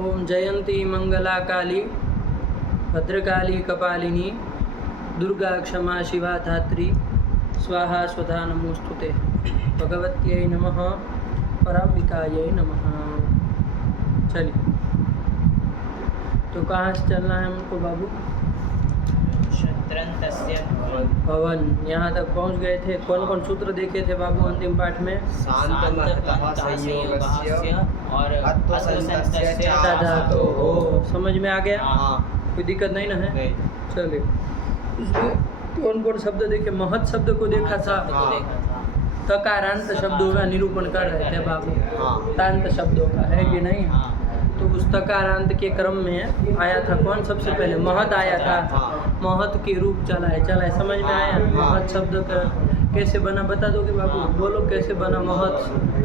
ओम जयंती मंगला काली भद्रकाली कपालिनी दुर्गा क्षमा शिवा धात्री स्वाहा स्वधा नमोस्तुते भगवत्यै नमः पराम्बिकायै नमः। चलिए, तो कहाँ से चलना है हमको बाबू? शत्रन्तस्य भवन। यहाँ तक पहुँच गए थे। कौन कौन सूत्र देखे थे बाबू अंतिम पाठ में? और समझ में आ गया? कोई दिक्कत नहीं ना है? चलिए, उसमें कौन कौन शब्द देखे? महत शब्द को देखा था। तकारांत शब्दों का निरूपण कर रहे थे बाबू, तांत शब्दों का, है कि नहीं? तो उस तकारांत के क्रम में आया था कौन? सबसे पहले महत आया था। महत के रूप चला है, समझ में आया? महत शब्द का कैसे बना बता दोगे बाबू? बोलो कैसे बना महत शब्द?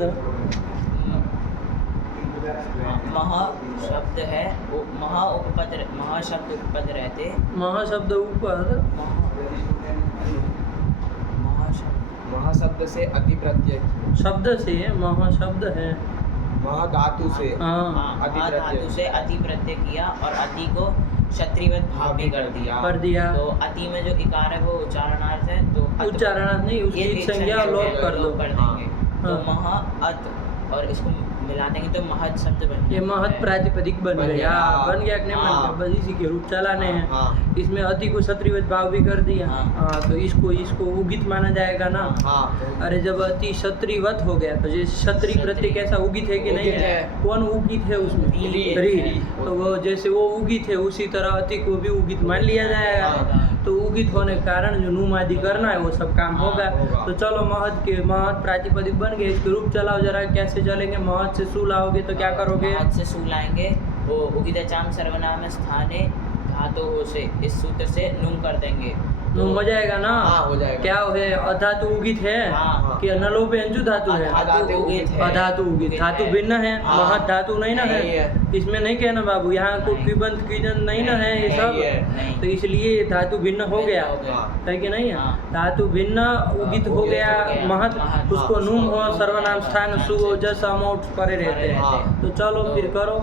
महा शब्द है, महा उपपद, महा शब्द उपपद रहते। महा शब्द उपपद, महा शब्द से अति प्रत्यय, शब्द से महा शब्द है, महा धातु से धातु से अति प्रत्यय किया और अति को क्षत्रिवत भाव भी कर दिया। तो अति में जो इकार है वो उच्चारणार्थ है, तो उच्चारणार्थ नहीं, उसकी संज्ञा लोप कर दो। देंगे तो महा अत, और इसको मिला देंगे तो महत शब्द बन गया। ये महत प्रातिपदिक बन गया कि नहीं बन गया? बस इसी के रूप चलाने हैं। इसमें अति को क्षत्रिवत भाव भी कर दिया। तो इसको उगित माना जाएगा ना? अरे जब अति क्षत्रिवत हो गया तो जैसे क्षत्रिय प्रत्यय कैसा उगित है कि नहीं है? कौन उगित है उसमें? री। तो वो जैसे वो उगित है उसी तरह अति को भी उगित मान लिया जाएगा। तो उगित होने के कारण जो नूम आदि करना है वो सब काम होगा। तो चलो महत प्रातिपदिक बन गए, इसके रूप चलाओ जरा, कैसे चलेंगे? महत से सू लाओगे तो क्या करोगे? महत से सू लाएंगे, वो उगितचाम सर्वनाम स्थाने धातु से, इस सूत्र से नुम कर देंगे। नूम हो जाएगा ना? हो जाएगा। क्या है? अधातु उगित है कि नलोपे अंजु धातु है? अधातु उगित। धातु भिन्न है, महत धातु नहीं ना है। इसमें नहीं कहना बाबू, यहाँ को किबंत कीजन नहीं ना है ये सब। तो इसलिए धातु भिन्न हो गया है कि नहीं? धातु भिन्न उगित हो गया महत, उसको नूम हो सर्वनाम स्थान सु हो जस अमोट परे रहते हैं। तो चलो फिर करो,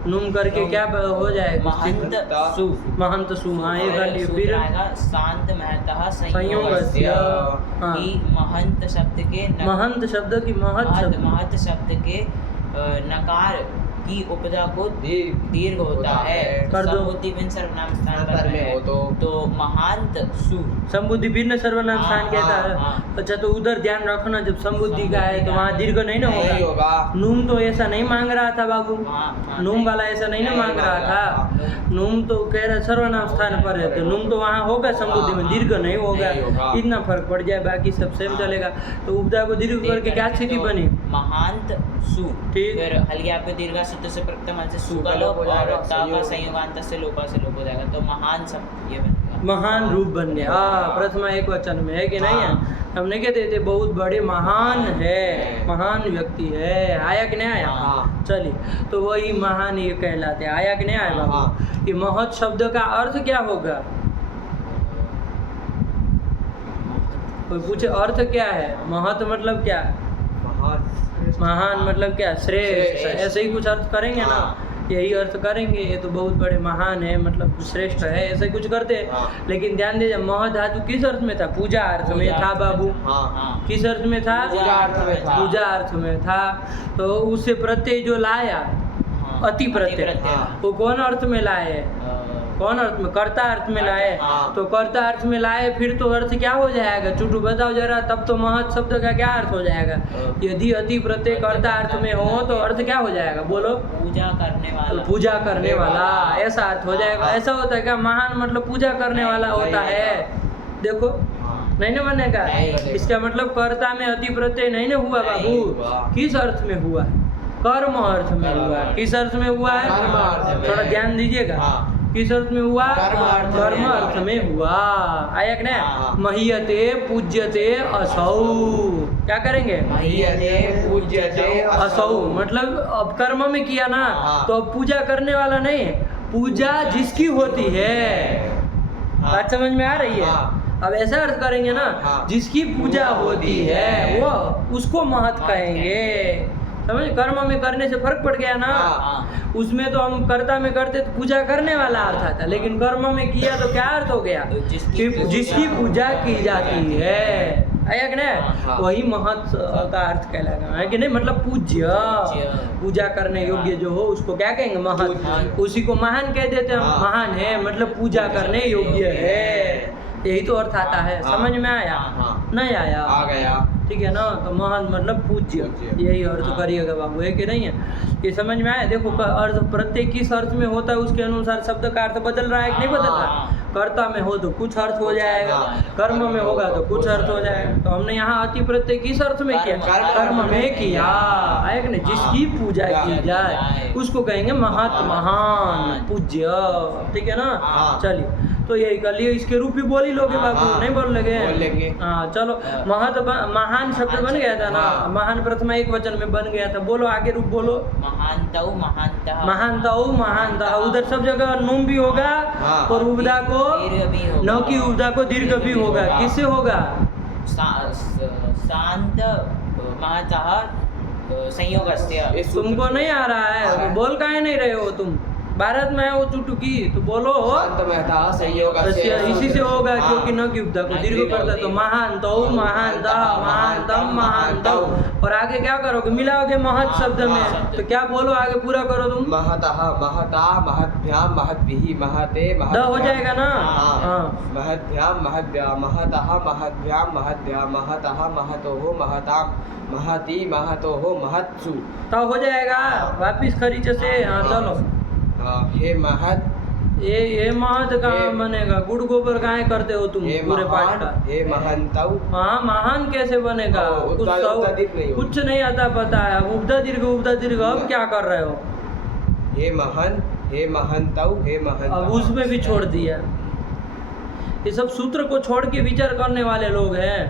नूम करके क्या हो जाएगा? महंत सु। हाँ, ये कर लिए। फिर शांत महतः संयोगस्य। महंत शब्द के महंत शब्द की महत शब्द के नकार की उपजा को दीर्घ होता है। संबुद्धि भिन्न सर्वनाम स्थान पर में हो तो महांत सु। संबुद्धि भिन्न सर्वनाम स्थान कहता है। अच्छा, तो उधर ध्यान रखना, जब संबुद्धि का है तो वहाँ दीर्घ नहीं ना होगा। नूम तो ऐसा नहीं मांग रहा था बाबू, नूम वाला ऐसा नहीं ना मांग रहा था। नूम तो कह रहा सर्वनाम स्थान पर है, तो नूम तो वहाँ होगा, संबुद्धि में दीर्घ नहीं होगा। इतना फर्क पड़ जाए, बाकी सब सेम चलेगा। तो उपदा को दीर्घ करके क्या स्थिति बनी? महांत सु। ठीक। फिर हलिया पे दीर्घ सूत्र से प्रथम से सु का लोप और ता का संयोगांत से लोपा से लोप हो जाएगा। तो महान शब्द ये बन गया, महान रूप बन गया। प्रथमा एक वचन में है कि नहीं है? हमने कहते थे बहुत बड़े महान है, महान व्यक्ति है। आया कि नहीं आया? चलिए, तो वही महान ये कहलाते। आया कि नहीं आया बाबू? ये महत शब्द का अर्थ क्या होगा? कोई पूछे अर्थ क्या है? महत मतलब क्या? महान मतलब क्या? श्रेष्ठ। ऐसे ही कुछ अर्थ करेंगे ना? यही अर्थ करेंगे। ये तो बहुत बड़े महान है, मतलब श्रेष्ठ है, ऐसे कुछ करते हैं। लेकिन ध्यान दीजिए, मह धातु किस अर्थ में था? पूजा अर्थ में था बाबू। किस अर्थ में था? पूजा अर्थ में था। तो उससे प्रत्यय जो लाया अति प्रत्यय, वो कौन अर्थ में लाए? कौन अर्थ में? कर्ता अर्थ में लाए। तो कर्ता अर्थ में लाए, फिर तो अर्थ क्या हो जाएगा? चुटू बताओ जरा, तब तो महत शब्द का क्या अर्थ हो जाएगा? यदि अति प्रत्यय कर्ता अर्थ में हो तो अर्थ क्या हो जाएगा? बोलो। पूजा करने वाला। पूजा करने वाला, ऐसा अर्थ हो जाएगा। ऐसा होता है क्या? महान मतलब पूजा करने वाला होता है। देखो, नहीं ना बनेगा? इसका मतलब कर्ता में अति प्रत्यय नहीं ना हुआ बाबू। किस अर्थ में हुआ? कर्म अर्थ में हुआ। किस अर्थ में हुआ है? थोड़ा ध्यान दीजिएगा। किस अर्थ में हुआ? कर्म अर्थ में हुआ। आया कि नहीं? महीयते पूज्यते असौ। क्या करेंगे? महीयते पूज्यते असौ मतलब अब कर्म में किया ना, तो अब पूजा करने वाला नहीं, पूजा जिसकी होती है। बात समझ में आ रही है? अब ऐसा अर्थ करेंगे ना, जिसकी पूजा होती है वो उसको महत कहेंगे। समझ, कर्म में करने से फर्क पड़ गया ना। हाँ। उसमें तो हम कर्ता में करते तो पूजा करने वाला अर्थ आता, लेकिन कर्म में किया तो क्या अर्थ हो गया कि जिसकी पूजा की जाती है, आया कि नहीं, हाँ। वही महत् का अर्थ कहलाएगा, है कि नहीं, मतलब पूज्य, पूजा करने योग्य जो हो उसको क्या कहेंगे, महत्। उसी को महान कह देते हैं, हाँ। महान है मतलब पूजा करने योग्य है, यही तो अर्थ आता है। हाँ। समझ में आया? हाँ। नहीं आया? आ गया। ठीक है ना, तो महान मतलब पूज्य, पूज्य। यही अर्थ हाँ। करिएगा बाबू, है कि नहीं है, ये समझ में आया? देखो अर्थ प्रत्येक किस अर्थ में होता है उसके अनुसार शब्द का अर्थ बदल रहा है कि नहीं बदल रहा है। कर्ता में हो तो कुछ अर्थ हो जाएगा, कर्म में होगा तो कुछ अर्थ हो जाएगा। तो हमने यहाँ अति प्रत्यय किस अर्थ में किया, कर्म में किया, है कि नहीं, जिसकी पूजा की जाए उसको कहेंगे महत्, महान, पूज्य, ठीक है ना। हाँ। चलिए, तो यही कर लिए, इसके रूप भी बोल ही लोगे बाबू, हाँ। नहीं बोल लगे? बोल लेंगे। हाँ चलो, महत महान शब्द बन गया था ना, हाँ। महान प्रथमा एक वचन में बन गया था, बोलो आगे रूप बोलो। महानतौ महानतः महानताऊ महानता, उधर सब जगह नुम भी होगा हाँ। और उपदा को दीर्घ भी होगा। न की उपदा को दीर्घ भी होगा। किससे होगा? शांत महतः संयोगस्य। तुमको नहीं आ रहा है, हाँ। बोल काहे नहीं रहे हो तुम? भारत में हो चुटुकी तो बोलो। शांत महता संयोग इसी से होगा, हाँ। क्योंकि न की उपदा को दीर्घ करता तो महानतौ महानता महानतम महानतौ, और आगे क्या करोगे, मिलाओगे महत् शब्द में, तो क्या बोलो आगे पूरा करो तुम। महतः महता महद्भ्याम महद्भिः महते द हो जाएगा ना। हाँ। हाँ। महद्भ्याम महद्भ्याम महतः महद्भ्याम महद्भ्याम महतः महतोः महताम महति महतोः महत्सु, तो हो जाएगा वापिस खरीच से। हाँ चलो, हे महत, ये महत कहाँ बनेगा, गुड़ गोबर काहे करते हो तुम हे पूरे पाठ महान, का। हे महंतौ। हाँ, महान कैसे बनेगा, कुछ कुछ नहीं आता पता है। उपदा दीर्घ अब क्या कर रहे हो? हे महन, हे महंतौ, हे महंत। अब उसमें भी छोड़ दिया। ये सब सूत्र को छोड़ के विचार करने वाले लोग हैं।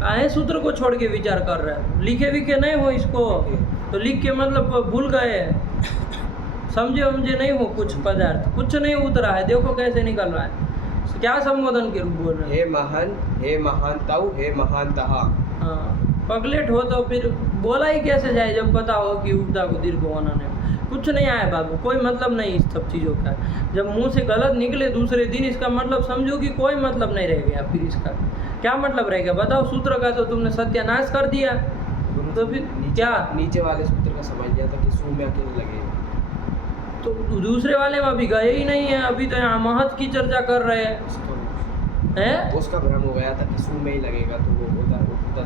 काहे सूत्र को छोड़ के विचार कर रहे हो? लिखे विखे नहीं हो इसको, तो लिख के मतलब भूल गए, समझे नहीं हो कुछ पदार्थ, कुछ नहीं उतरा है, देखो कैसे निकल रहा है। क्या संबोधन के रूप बोल रहे हैं? हे महन, हे महंतौ, हे महंतः। हाँ, पगलेट हो तो फिर बोला ही कैसे जाए जब पता हो कि उपदा को दीर्घ होना नहीं। कुछ नहीं आया बाबू, कोई मतलब नहीं इस सब चीज़ों का। जब मुंह से गलत निकले दूसरे दिन, इसका मतलब समझो कि कोई मतलब नहीं रह गया। फिर इसका क्या मतलब रहेगा बताओ? सूत्र का तो तुमने सत्यानाश कर दिया, तो फिर क्या? नीचे वाले सूत्र का समझ लिया था कि सु में अकेले लगेगा, तो दूसरे वाले में अभी गए ही नहीं है, अभी तो यहाँ महत की चर्चा कर रहे हैं। उसका भ्रम हो गया था कि सु में ही लगेगा, तो वो उधर तो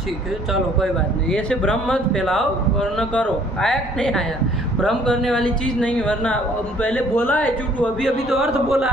ठीक है, चलो कोई बात नहीं, ऐसे भ्रम मत फैलाओ और न करो। आया कि नहीं आया? भ्रम करने वाली चीज़ नहीं है, वरना पहले बोला है चूटू, अभी तो अर्थ बोला।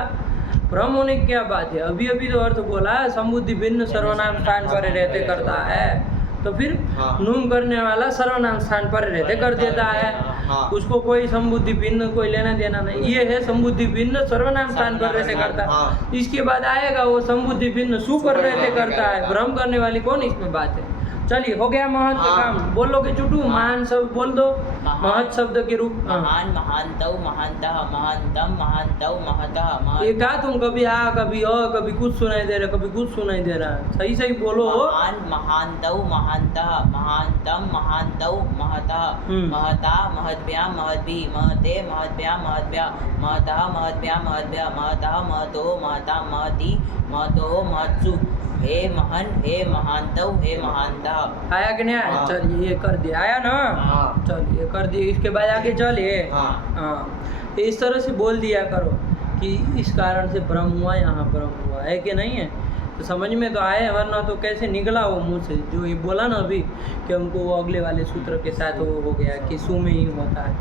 भ्रम होने की क्या बात है? अभी तो अर्थ बोला है, समुद्धि भिन्न सर्वनाम स्थान पर रहते करता है, तो फिर हाँ। नूम करने वाला सर्वनाम स्थान पर रहते कर देता है। हाँ। उसको कोई संबुद्धि भिन्न कोई लेना देना नहीं। ये है संबुद्धि भिन्न सर्वनाम स्थान पर रहते करता है। हाँ। इसके बाद आएगा वो संबुद्धि भिन्न सु पर रहते करता है। भ्रम करने वाली कौन इसमें बात है? चलिए, हो गया महत् का काम। बोलोगे चुटू, महान शब्द बोल दो, महत् शब्द के रूप। महान महानतौ महानतः महानतम महानतौ महतः ये कहा तुम कभी हाँ कभी कभी कुछ सुनाई दे रहा, कभी कुछ सुनाई दे रहा। सही बोलो। महान महानतौ महानतः महानतम महानतौ महतः महता महद्भ्याम महद्भिः महते महद्भ्याम महद्भ्या महतः महद्भ्याम महद्भ्या महतः महतो महता महति महतो महत्सु, हे महन, हे महानतौ, हे महानतः। आया कि नहीं आया? हाँ। चलिए, ये कर दिया, आया ना? हाँ। चलिए कर दिए, इसके बाद आगे चलिए। हाँ। हाँ, तो इस तरह से बोल दिया करो कि इस कारण से भ्रम हुआ, यहाँ भ्रम हुआ, है कि नहीं है? तो समझ में तो आए, वरना तो कैसे निकला वो मुंह से जो ये बोला ना अभी कि हमको वो अगले वाले सूत्र के साथ वो हो गया कि सु में ही होता है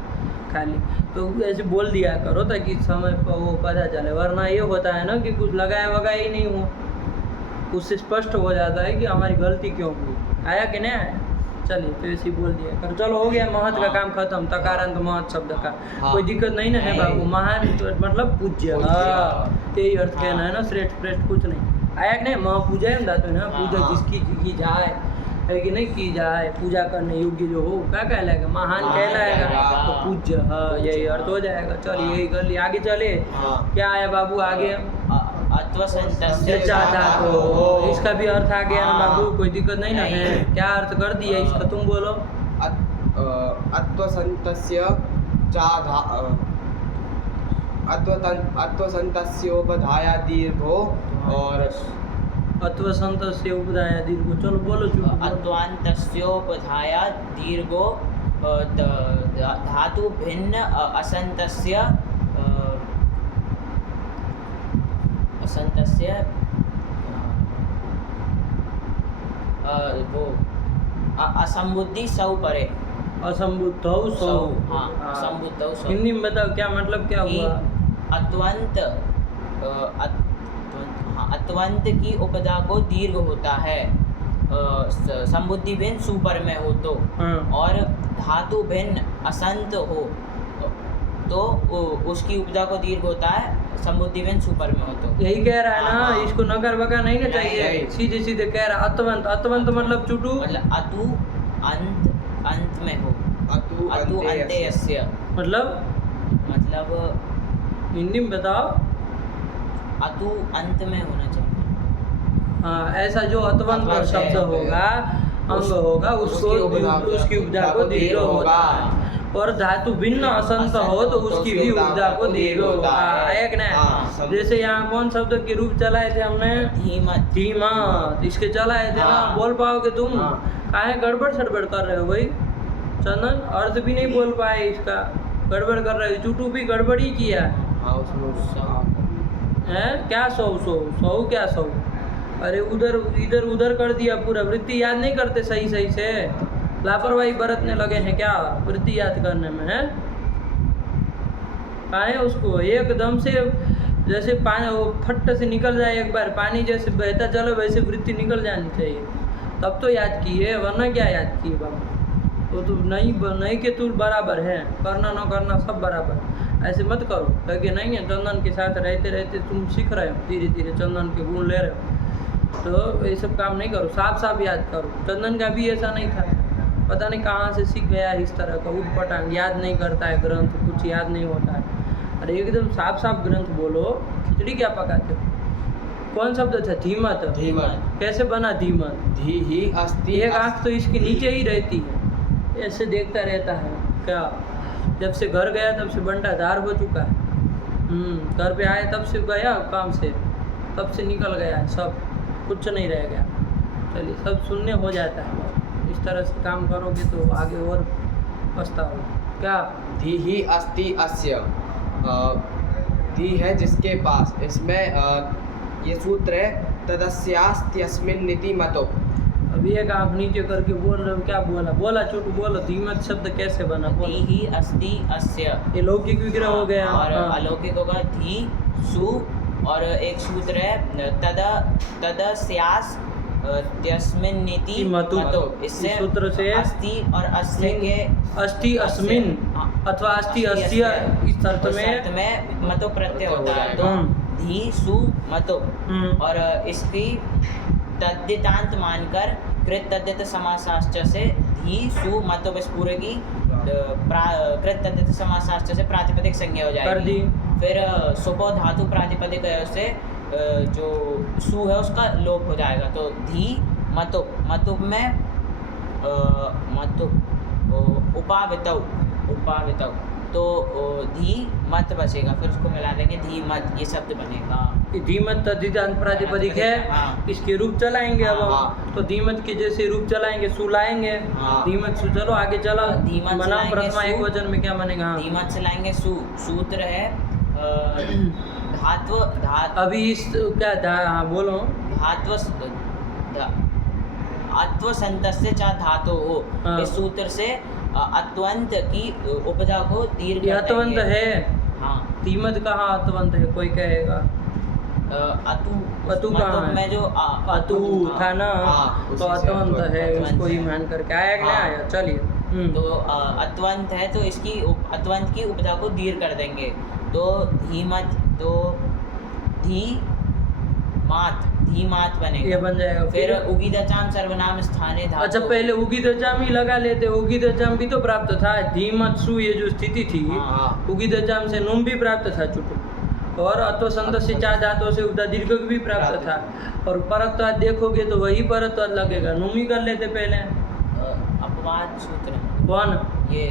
खाली। तो ऐसे बोल दिया करो ताकि समय पर वो पता चले, वरना ये होता है ना कि कुछ लगाया वगाया ही नहीं हो, उससे स्पष्ट हो जाता है कि हमारी गलती क्यों हुई। आया कि नहीं आया? चलिए, तो ऐसे ही बोल दिया कर। चलो, हो गया महत् का काम खत्म। तकारांत महत् शब्द का कोई दिक्कत नहीं ना है बाबू। महान मतलब पूज्य, यही अर्थ कहना है ना, श्रेष्ठ कुछ नहीं। आया कि नहीं? महापूजा है ना, पूजा जिसकी की जाए, है कि नहीं, की जाए, पूजा करने योग्य जो हो क्या कहलाएगा? महान कहलाएगा, तो पूज्य। हाँ, यही अर्थ हो जाएगा। चलिए, यही कर लिया, आगे चले। क्या आया बाबू आगे? तो इसका भी अर्थ आ गया ना बाबू, कोई दिक्कत नहीं ना है? क्या अर्थ कर दिया इसका, तुम बोलो। अत्वसन्तस्य अत्वसन्तस्योपधाया दीर्घो और अत्वसंत से उपदाय दीर्घ, चलो बोलो चुप। अत्वान्तस्योपधाया दीर्घो धातु भिन्न असन्तस्य वो असंबुद्धि सौ परे, असंबुद्ध सौ। हाँ असंबुद्ध सौ। हिंदी में बताओ क्या मतलब, क्या हुआ? अत्वंत अत्वंत की उपदा को दीर्घ होता है संबुद्धि भिन्न सुपर में हो तो, और धातु भिन्न असंत हो तो उसकी उपदा को दीर्घ होता है संबुद्धि भिन्न सुपर में हो तो। यही कह रहा है ना, हाँ। इसको नगर बका नहीं ना चाहिए, नहीं। सीधे सीधे कह रहा अत्वंत। अत्वंत मतलब चुटू, मतलब अतु अंत अंत में हो, अतु अंत्यस्य मतलब हिंदी में बताओ। अतु अंत में होना चाहिए। हाँ, ऐसा जो अत्वंत शब्द होगा, अंग होगा, उसको उसकी उपदा को दीर्घ होता है। और धातु भिन्न असंत हो तो उसकी भी उपदा को दीर्घ होता है। एक ना, जैसे यहाँ कौन शब्द के रूप चलाए थे हमने? धीमत। धीमत, इसके चलाए थे ना, बोल पाओगे तुम? काहे गड़बड़ सड़बड़ कर रहे हो भाई चंदन? अर्थ भी नहीं बोल पाए इसका, गड़बड़ कर रहे हो। चुटू भी गड़बड़ ही किया है। क्या सौ सौ सौ क्या सौ? अरे उधर इधर उधर कर दिया पूरा। वृत्ति याद नहीं करते सही सही से, लापरवाही बरतने लगे हैं क्या वृत्ति याद करने में? है काहे उसको एकदम से जैसे पानी वो फट से निकल जाए, एक बार पानी जैसे बहता चलो वैसे वृत्ति निकल जानी चाहिए, तब तो याद किए, वरना क्या याद किए बाबा? तो नहीं के तुल बराबर है, करना ना करना सब बराबर। ऐसे मत करो, क्योंकि नहीं है चंदन के साथ रहते रहते तुम सीख रहे हो, धीरे धीरे चंदन के गुण ले रहे हो, तो ये सब काम नहीं करो, साफ साफ याद करो। चंदन का भी ऐसा नहीं था, पता नहीं कहाँ से सीख गया इस तरह का उठपटांग, याद नहीं करता है ग्रंथ, कुछ याद नहीं होता है। अरे एकदम साफ साफ ग्रंथ बोलो, खिचड़ी क्या पकाते हो? कौन शब्द था? धीमत। धीमत कैसे बना धीमत? धी ही अस्ति। एक आँख तो इसके नीचे ही रहती है, ऐसे देखता रहता है क्या? जब से घर गया तब से बंटा धार हो चुका है। घर पे आए तब से गया काम से, तब से निकल गया है सब, कुछ नहीं रह गया। चलिए सब शून्य हो जाता है, इस तरह से काम करोगे तो आगे और पछताओ। क्या? धी ही अस्ति अस्य, धी है जिसके पास, इसमें ये सूत्र है तदस्यास्त्यस्मिन् नीति मतो। अभी एक आँख नीचे करके बोल रहे हो, क्या बोला छोटू बोलो, धीमत शब्द कैसे बना? धी ही अस्ति अस्य, ये लौकिक विग्रह हो गया और अलौकिक होगा धी सु, और एक सूत्र है तदस्यास त्यस्मिन् नीति मतु। इससे इस सूत्र से अस्ति और अस्य के अस्ति अस्मिन् अथवा अस्ति अस्य इस अर्थ में मतो प्रत्यय होता है, तो धी सु मतो। और इसकी तद्धितांत मानकर कृत तद्धित समासाश्च से धी सु मतो बस पूरे की कृत तद्धित समासाश्च से प्रातिपदिक संज्ञा हो जाएगी। फिर सुपो धातु प्रातिपदिक है, उससे जो सु है उसका लोप हो जाएगा, तो धी मतो। मतुब में मतुब उपावितौ तो धी मत बचेगा, फिर उसको मिला देंगे धी मत, ये शब्द बनेगा। धीमत तद्धितांत प्रातिपदिक है, इसके रूप चलाएंगे अब हम, तो धीमत के जैसे रूप चलाएंगे, सु लाएंगे। धीमत सु, चलो आगे चला। बना प्रथमा एक वचन में क्या बनेगा? धीमत से लाएंगे सु। सूत्र है धात्व अभी इस क्या था? हाँ बोलो। धात्व अत्वसंतस्य च धातु हो, इस सूत्र से अत्वंत की उपदा को दीर्घ अत्वंत है। हाँ, धीमत कहाँ अत्वंत है? कोई कहेगा अतु कहाँ है? में जो अतु था ना, तो अत्वंत है, उसको ही मान करके आया कि नहीं आया? चलिए, तो अत्वंत है तो इसकी अत्वंत की उपदा को दीर्घ कर देंगे, तो धीमत, तो धीमात बनेगा, ये बन जाएगा। फिर उगीदचाम सर्वनाम स्थाने धातु। अच्छा, पहले उगीदचाम ही लगा लेते, उगीदचाम भी तो प्राप्त था। धीमत सु ये जो स्थिति थी, उगीदचाम से नुम भी प्राप्त था चुटू, और अत्वसंत से चार धातुओं से उपदा दीर्घ भी प्राप्त था, और परत्वाद देखोगे तो वही परत्वाद लगेगा। नुम ही कर लेते पहले। अपवाद सूत्र कौन? ये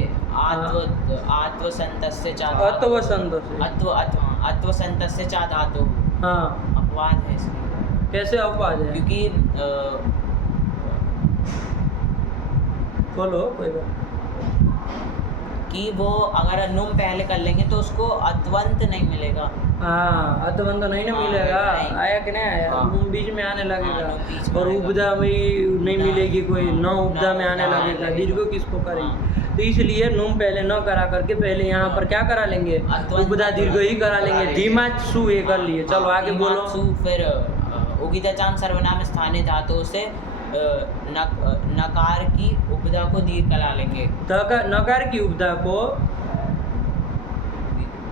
आत्वसंतस्य च अत्वसंत से। आत्वसंतस्य च धातु हाँ, अपवाद है इसमें, कैसे अपवाद है? क्योंकि बोलो कोई बात। कि वो अगर नुम पहले कर लेंगे तो उसको अत्वंत नहीं मिलेगा। हाँ, अतवंत नहीं ना हाँ, मिलेगा, नहीं। आया कि नहीं आया? हाँ। नुम बीच में आने लगेगा, नुम बीच में और आएगा। उपदा में नहीं ना, मिलेगी कोई, हाँ, न उपदा में आने ना लगेगा, लगेगा। दीर्घ किसको करेंगे? हाँ। तो इसलिए नुम पहले न करा करके पहले यहाँ पर क्या करा लेंगे? अतवंत उपदा दीर्घ ही करा लेंगे, लेंगे। धीमा सु ये कर लिए। चलो आगे बोलो। धीमात्सु, फिर उगितचाम सर्वनाम स्थानीय धातुओं से नकार की उपदा को दीर्घ करा लेंगे। नकार की उपदा को,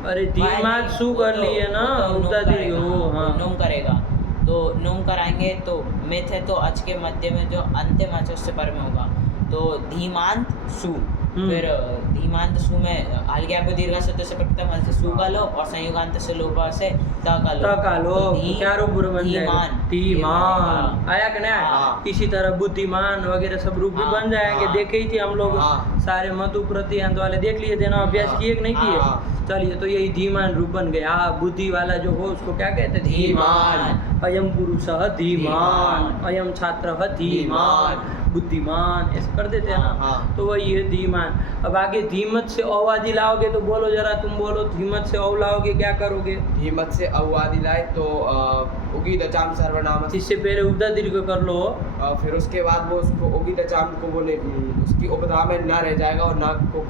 अरे धीमा सु कर लिए ना, उपदा दीर्घ हो। हाँ, नुम करेगा तो नुम कराएंगे तो मिथ है तो अच के मध्य में जो अंतिम अच उससे पर में होगा, तो धीमांत सु। फिर धीमांत सु में हल्ग्या को दीर्घ से तो प्रथम हल से सु का लो और संयुगांत से लोपा से त का लो। तो क्या रूप बन जाएगा? धीमान। आया कि नहीं आया? हाँ। इसी तरह बुद्धिमान वगैरह सब रूप भी हाँ, बन जाएंगे। हाँ। देखे ही थे हम लोग, हाँ। सारे मतु प्रत्यंत वाले देख लिए थे ना, अभ्यास हाँ। किए कि नहीं किए? हाँ। चलिए, तो यही धीमान रूप बन गया। बुद्धि वाला जो हो उसको क्या कहते हैं? धीमान। अयम पुरुषः धीमान, धीमान। अयम छात्रः धीमान, बुद्धिमान, ऐसे कर देते हैं ना। हाँ। तो वही है धीमान। अब आगे धीमत से औवादी लाओगे तो बोलो जरा, तुम बोलो धीमत से औ लाओगे क्या करोगे? धीमत से अववादी लाए तो उगितचाम सर्वनाम, इससे पहले उपदा दीर्घ कर लो। फिर उसके बाद वो उसको उगितचाम को बोले उसकी उपधा में ना रह जाएगा और ना को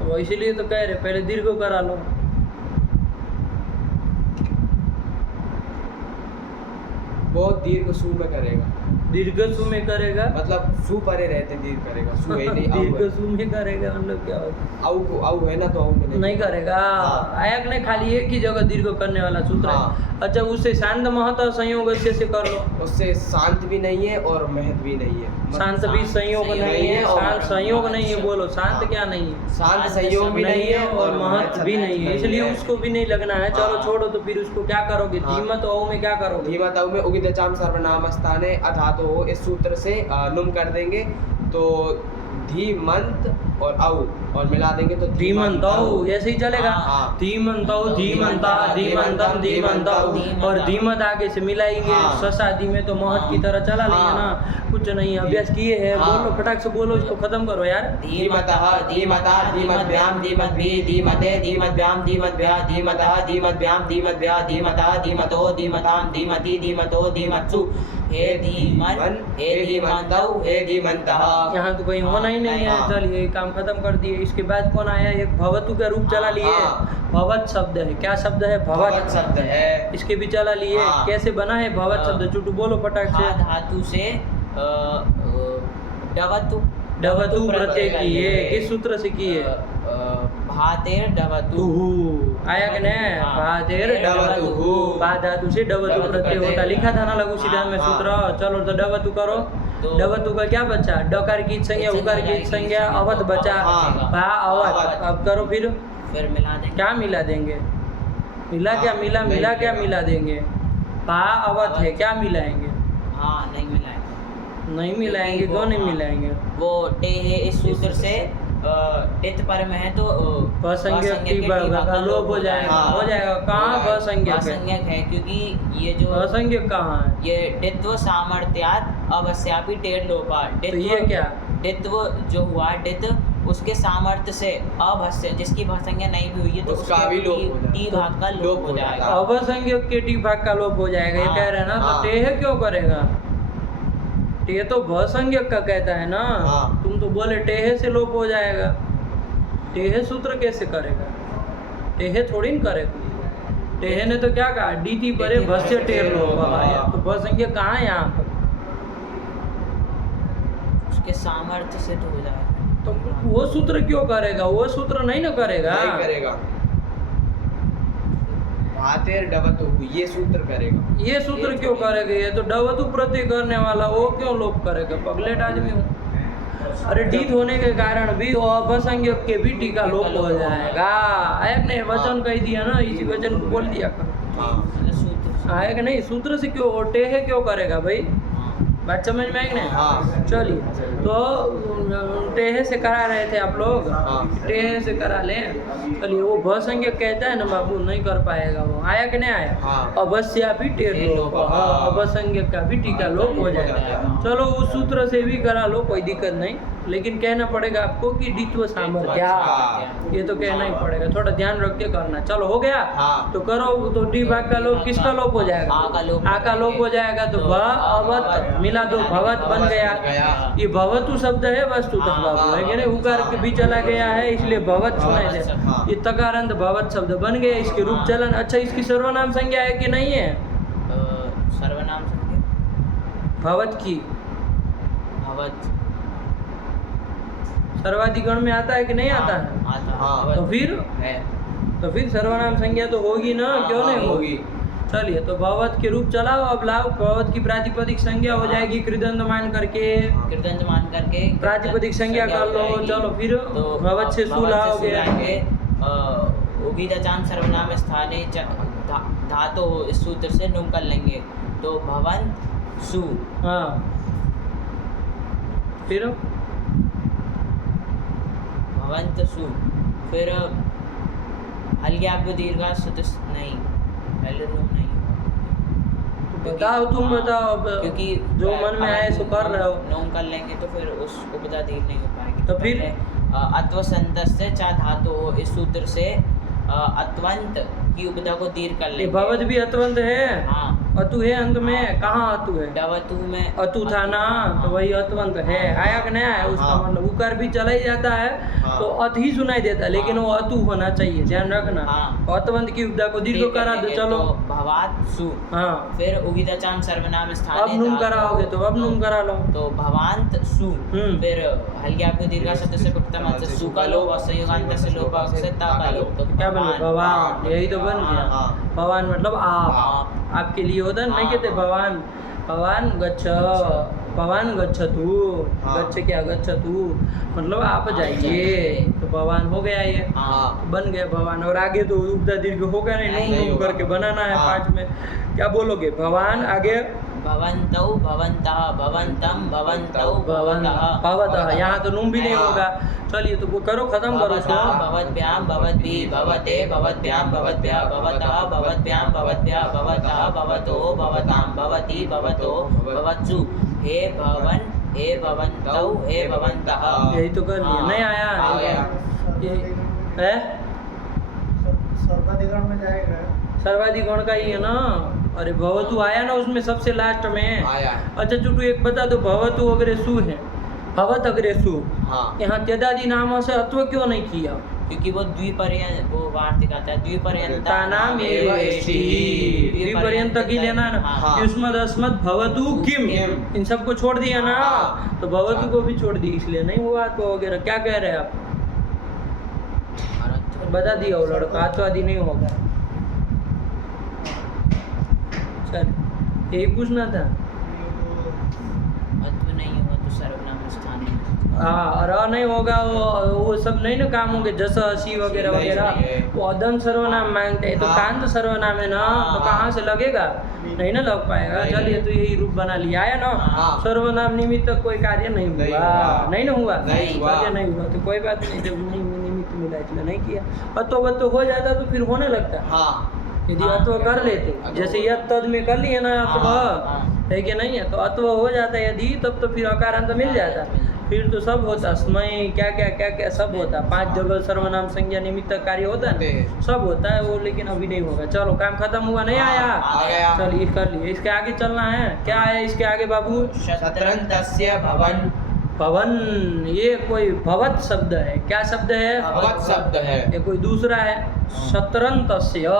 तो इसीलिए तो कह रहे पहले दीर्घ करा लो। वो दीर्घ सु में करेगा, दीर्घ सु में करेगा, मतलब सु परे रहते दीर्घ करेगा, सु है नहीं दीर्घ औ सु में करेगा मतलब क्या होता? औ को औ है ना तो औ में नहीं करेगा। हाँ। आया कि नहीं? खाली एक ही जगह दीर्घ करने वाला सूत्र हाँ। है। अच्छा, उससे शांत महत संयोग से कर लो। उससे शांत भी नहीं है और महत भी नहीं है। शांत भी संयोग नहीं है, शांत संयोग नहीं है। बोलो शांत क्या नहीं है? शांत संयोग भी नहीं है और महत भी नहीं है, इसलिए उसको भी नहीं लगना है। चलो हाँ। छोड़ो, तो फिर उसको क्या करोगे? हाँ। धीमत औ में क्या करोगे? धीमत औ में उगितचाम सर्वनाम स्थाने अधातु हो, इस सूत्र से नुम कर देंगे तो धीमंत और औ और मिला देंगे तो धीमंत औ, ऐसे ही चलेगा। हाँ। धीमंत औ, धीमंता, धीमंतम, धीमंत औ, और धीमत आगे से मिलाएंगे। हाँ। ससादी में तो महत की तरह चला लेंगे ना, कुछ नहीं है, अभ्यास किए हैं। हाँ। बोलो फटाक से बोलो, इसको खत्म करो यार। धीमतः धीमता धीमद्भ्याम धीमद्भि धीमते धीमद्भ्याम धीमद्भ्या धीमतः धीमद्भ्याम धीमद्भ्या धीमता धीमतो धीमताम धीमति धीमतो धीमत्सु। हे धीमन, हे धीमन्तौ, हे धीमन्तः। यहाँ तो कहीं होना ही नहीं है। हाँ। चलिए काम खत्म कर दिए। इसके बाद कौन आया? एक भवतु का रूप चला लिए। हाँ। भवत शब्द है, क्या शब्द है? भवत भवत। शब्द है। इसके भी चला लिए। हाँ। कैसे बना है भवत शब्द? चुटू बोलो फटाक भा से। धातु से डवतु डवतु प्रत्यय की है, किस सूत्र से की है? भातेर डवतु। तुहु। आया कि नहीं? हाँ। भातेर डवतुहु। भा धातु से डवतु डवतु प्रत्यय होता, प्रत्यय। लिखा था ना लघु सिद्धांत में हाँ। सूत्र। चलो तो डवतु करो। तो डवतु का क्या बचा? डकार की संज्ञा, उकार की संज्ञा, अवध बचा। हाँ। भा अवध। अवध। अब करो फिर। फिर मिला देंगे। क्या मिला देंगे? मिला क्या? हाँ, मिला नहीं मिला क्या मिलेगा। मिला देंगे? भा अवध है, क्या मिलाएंगे? हाँ, नहीं मिलाएंगे। नहीं मिलाएंगे। वो- क्यों नहीं हाँ। मिलाएंगे? वो टे है इस सूत्र से टित पर में है तो असंज्ञक टी का लोप हो जाएगा। हाँ। हो जाएगा। कहाँ असंज्ञक है? असंज्ञक है क्योंकि ये जो असंज्ञक कहाँ है? ये डित्व सामर्थ्यात अवश्यापि टेढ़ लोपा। तो ये क्या? डित्व जो हुआ डित उसके सामर्थ्य से अभस्य जिसकी भसंज्ञा नहीं भी हुई है तो उसका उसके भी लोप हो जाएगा। टी भाग का लोप हो जाएगा। अवसंज्ञक के टी भाग का लोप हो जाएगा, ये हाँ। कह रहे हैं ना। तो हाँ। टेह क्यों करेगा? टेह तो भसंज्ञक का कहता है ना। हाँ। तुम तो बोले टेह से लोप हो जाएगा। टेह सूत्र कैसे करेगा? टेह थोड़ी न करेगा। टेह ने तो क्या कहा? डीटी परे भस्य टेर लोप। हाँ। तो भसंज्ञक कहाँ है यहाँ पर? उसके सामर्थ्य से तो हो जाएगा। तो वो सूत्र क्यों करेगा? वो सूत्र नहीं ना करेगा। नहीं करेगा। भातेर डवतु ये सूत्र करेगा। ये सूत्र क्यों करेगा? ये तो डवतु प्रत्यय करने वाला, वो क्यों लोप करेगा? पगलेट आदमी हूँ। अरे डीत होने के कारण भी वो अपसंज्ञक के भी टीका लोप हो जाएगा। आयक ने वचन कह दिया ना, इसी वचन को बोल दिया करो। हाँ। मतलब सूत्र से। आयक नहीं, सूत्र से क्यों? टेह क्यों करेगा भाई? हाँ। बात समझ में आई नहीं? हाँ। चलिए, तो टेहे से करा रहे थे आप लोग, हाँ। टेहे से करा ले। चलिए, वो भसंज्ञक कहता है ना बाबू, नहीं कर पाएगा वो, आया कि नहीं आया? हाँ। अवश्या भी टेढ़ लोप, हाँ। अवसंज्ञक का भी टीका लोप हो जाएगा। चलो उस सूत्र से भी करा लो, कोई दिक्कत नहीं, लेकिन कहना पड़ेगा आपको कि डित्व सामर्थ्या, ये तो कहना ही पड़ेगा, थोड़ा ध्यान रख के करना। चलो हो गया? हाँ। तो करो, तो डी भाग का लोप किसका लोप हो जाएगा? आ का लोप। आ का लोप हो जाएगा, तो भ अवत मिला दो भवत बन गया। ये भवतु शब्द है वस्तुतः बाबू, है कि नहीं? उकार के भी चला गया है, इसलिए भवत सुनाई दे। हाँ। ये तकारांत भवत शब्द बन गया, इसके रूप चलन। अच्छा, इसकी सर्वनाम संज्ञा है कि नहीं है? सर्वनाम संज्ञा भवत की भवत सर्वाधिगण में आता है कि नहीं आता है? आता हाँ। तो फिर है। तो फिर सर्वनाम संज्ञा तो होगी ना, क्यों नहीं होगी? चलिए, तो भवत के रूप चलाओ, अब लाओ। भवत की प्रातिपदिक संज्ञा हो जाएगी कृदंत मान करके, कीर्तन मान करके प्रातिपदिक संज्ञा कर लो। चलो फिर भवत से सु लाओगे। उगीदचान सर्वनाम स्थाने धातु इस सूत्र से नुम कर लेंगे, तो भवंत सु। हाँ, फिर भवंत सु, फिर हल्ग्याभ्य दीर्घा सुतस नहीं, पहले नुम नहीं, बताओ, तुम बताओ अब, क्योंकि जो मन में आए सो कर रहे हो। नुम कर लेंगे तो फिर उस उपदा दीर्घ नहीं हो पाएगी। तो फिर? अत्वसंतस्य चा धातु इस सूत्र से अत्वंत की उपदा को दीर्घ कर ये लेंगे। भवत भी अतवंत है, हाँ। अतु है अंत में, कहाँ अतु है? डवतु में अतु था ना, तो वही अतवंत है। आया कि नहीं आया? उसका हाँ। मतलब उकार भी चला ही जाता है, हाँ। तो अत ही सुनाई देता है, लेकिन वो अतु होना चाहिए, ध्यान रखना। हाँ। अतवंत की उपदा को दीर्घ दीर्घ करा दो। करेंगे, चलो, तो भवात सु। हाँ, फिर उगीदचान सर्वनाम स्थाने अब नुम धातु, कराओगे तो अब नुम करा लो। तो भवांत सु। फिर हल्ग्याभ्य दीर्घा शब्द से प्रथम से सु का लोप और संयोगांत से लोप से ता का लोप, तो क्या बोले? भवान, यही तो बन गया। हाँ। भवान मतलब आप, आप। आपके लिए होता है, नहीं हाँ। कहते भवान। भवान गच्छ, भवान गच्छतु, हाँ। गच्छ क्या? गच्छतु मतलब आप जाइए, तो भवान हो गया ये, हाँ। बन गया भवान। और आगे तो उपदा दीर्घ होगा नहीं, नहीं नुम नुम होगा। करके बनाना है। हाँ। 5 में क्या बोलोगे? भवान, आगे भवन्तौ भवन्तः भवन्तं भवन्तौ भवन, भवतः भवतः, यहाँ तो नुम भी नहीं हाँ। होगा। चलिए, तो वो करो, खत्म करो उसको। भवतः भवद्भ्यां भवद्भिः भवते भवद्भ्यां भवद्भ्यः भवतः भवद्भ्यां भवद्भ्यः भवतः भवतो भवतां भवति भवतो भवत्सु। हे भवन, हे भवन्तौ, हे भवन्तः। यही तो कर लिया, नहीं आया? आ गया। ये है सर्वाधिकरण में जाएगा। सर्वाधिगण का ही है ना। अरे भवतु आया ना उसमें सबसे लास्ट में। आया। अच्छा चुटू, एक बता दो, भवतु अग्रेसु है, भवत अग्रेसु, हाँ। यहाँ त्यदादि नामों से अत्व क्यों नहीं किया? क्योंकि वो द्विपर्यंत, वो वार्तिक आता है द्विपर्यंता नाम एव एष्टि, द्विपर्यंत की लेना है ना। हाँ। युष्मद् अस्मद् भवतु किम, किम। इन सबको छोड़ दिया ना, हाँ। तो भवतु को भी छोड़ दी, इसलिए नहीं हुआ तो वगैरह। क्या कह रहे हैं आप? बता दिया वो लड़का, आत्वादी नहीं होगा। चल, यही पूछना था। अत्व नहीं हुआ तो सर्वनाम स्थाने। हाँ, और नहीं होगा वो सब नहीं ना काम होंगे, जस हसी वगैरह नहीं, वगैरह, नहीं। वो अदम सर्वनाम मांगते हैं, तो हाँ। कांत सर्वनाम है ना, तो हाँ। कहाँ से लगेगा? नहीं ना लग पाएगा। नहीं। चलिए, तो यही रूप बना लिया है ना। हाँ। सर्वनाम निमित्त कोई कार्य नहीं नहीं हुआ, हुआ। नहीं ना हुआ, नहीं हुआ। कार्य नहीं हुआ तो कोई बात नहीं, जब नहीं निमित्त मिला इसलिए नहीं किया। अत्व हो जाता तो फिर होने लगता। हाँ। यदि हाँ। अत्व कर लेते, जैसे यद तद में कर लिए ना अत्व, हाँ। है कि नहीं है, तो अत्व हो जाता है यदि, तब तो फिर अकारांत मिल जाता, फिर तो सब होता, स्मय क्या क्या क्या क्या सब होता, 5 जगह सर्वनाम संज्ञा निमित्त कार्य होता है ना, सब होता है वो, लेकिन अभी नहीं होगा। चलो, काम खत्म हुआ, नहीं आया? आ गया। चलिए, कर लिए। इसके आगे चलना है, क्या है इसके आगे बाबू? शत्रन्तस्य भवन। भवन, ये कोई भवत शब्द है, क्या शब्द है? भवत शब्द है। ये कोई दूसरा है। शत्रन्तस्य,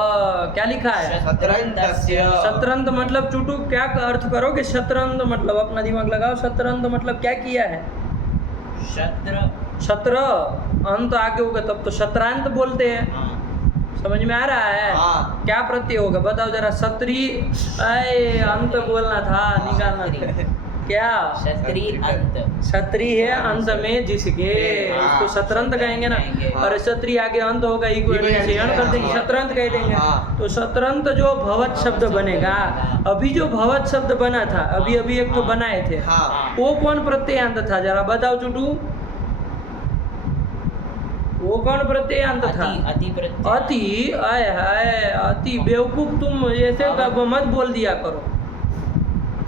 क्या लिखा है? शत्रन्तस्य। शतरंत मतलब चुटू क्या अर्थ करोगे? शतरंत मतलब अपना दिमाग लगाओ, शतरंत मतलब क्या किया है? शत्र। शत्र, अंत आगे होगा तब तो शतरांत बोलते हैं। हाँ। समझ में आ रहा है? हाँ। क्या प्रत्यय होगा बताओ जरा? सत्री, अंत बोलना था, निकालना था। क्या क्षत्रि अंत। क्षत्रि है अंत में जिसके, हाँ। उसको शतरंत कहेंगे ना। कहेंगे। और क्षत्रि आगे अंत होगा, इक्वेशन कर देंगे, शतरंत कह देंगे। हाँ। तो शतरंत जो भवत शब्द बनेगा, अभी जो भवत शब्द बना था, अभी एक तो बनाए थे, हाँ। वो कौन प्रत्ययांत था जरा बताओ चुटू, वो कौन प्रत्ययांत था? अति प्रत्यय। अति, आय हाय अति बेवकूफ तुम, ऐसे मत बोल दिया करो।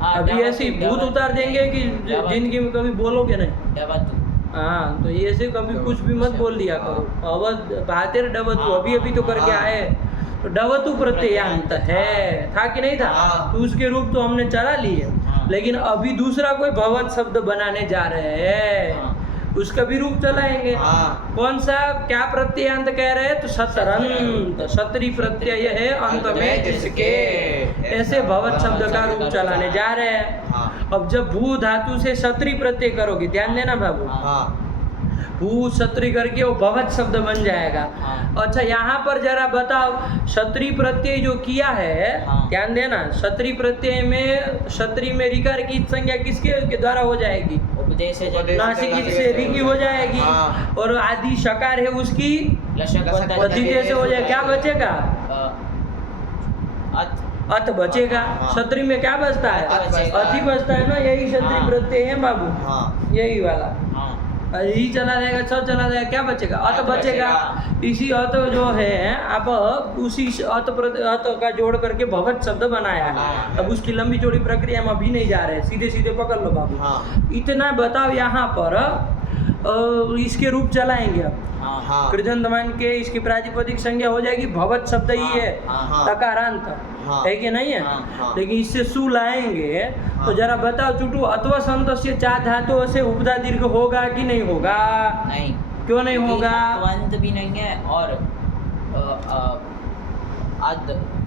हाँ, अभी डवतु, ऐसी भूत डवतु, उतार देंगे कि डवतु, जिंदगी में कभी बोलोगे नहीं। डवतु। हाँ, तो ये से कभी कुछ भी मत बोल दिया करो। अवध भातेर डवतु, अभी तो करके आए, तो डवतु प्रत्ययांत है, था कि नहीं था? हाँ। तो उसके रूप तो हमने चला लिए, हाँ। लेकिन अभी दूसरा कोई भवत शब्द बनाने जा रहे हैं, हाँ। उसका भी रूप चलाएंगे। हाँ। कौन सा, क्या प्रत्ययांत कह रहे हैं? तो शतरंत, क्षत्रि प्रत्यय है अंत में जिसके, ऐसे भवत शब्द का रूप चलाने जा रहे हैं। हाँ। अब जब भू धातु से क्षत्रि प्रत्यय करोगे, ध्यान देना बाबू, हाँ। भू क्षत्रि करके वो भवत शब्द बन जाएगा। हाँ। अच्छा यहाँ पर जरा बताओ, क्षत्रि प्रत्यय जो किया है, हाँ। ध्यान देना, क्षत्रि प्रत्यय में, क्षत्रि में ऋकार की संज्ञा किसके के द्वारा हो जाएगी? उपदेश नासिक से री की हो जाएगी। हाँ। और आदि शकार है उसकी लशक पतिते से हो जाए, क्या बचेगा? अत अत बचेगा। हाँ। क्षत्रि में क्या बचता है? अत बचेगा। अति बचता है ना, यही क्षत्रि हाँ। प्रत्यय है बाबू, हाँ। यही वाला। हाँ। यही चला जाएगा, सब चला जाएगा, क्या बचेगा? अत अत बचेगा। बचेगा। इसी अत जो है, आप उसी अत का जोड़ करके भवत शब्द बनाया है। हाँ। अब उसकी लंबी चौड़ी प्रक्रिया में अभी नहीं जा रहे हैं, सीधे सीधे पकड़ लो बाबू। हाँ। इतना बताओ यहाँ पर, इसके रूप चलाएंगे अब। हाँ। हाँ। कृदंतमान के इसकी प्रातिपदिक संज्ञा हो जाएगी, भवत शब्द ही है, हाँ। तकारांत हाँ। है कि नहीं है? हाँ। लेकिन इससे सु लाएंगे तो हाँ। जरा बताओ चुटू, अथवा संतस्य चा धातु से उपधा दीर्घ होगा कि नहीं होगा? नहीं, क्यों नहीं क्योंकि होगा? अत्वंत भी नहीं है और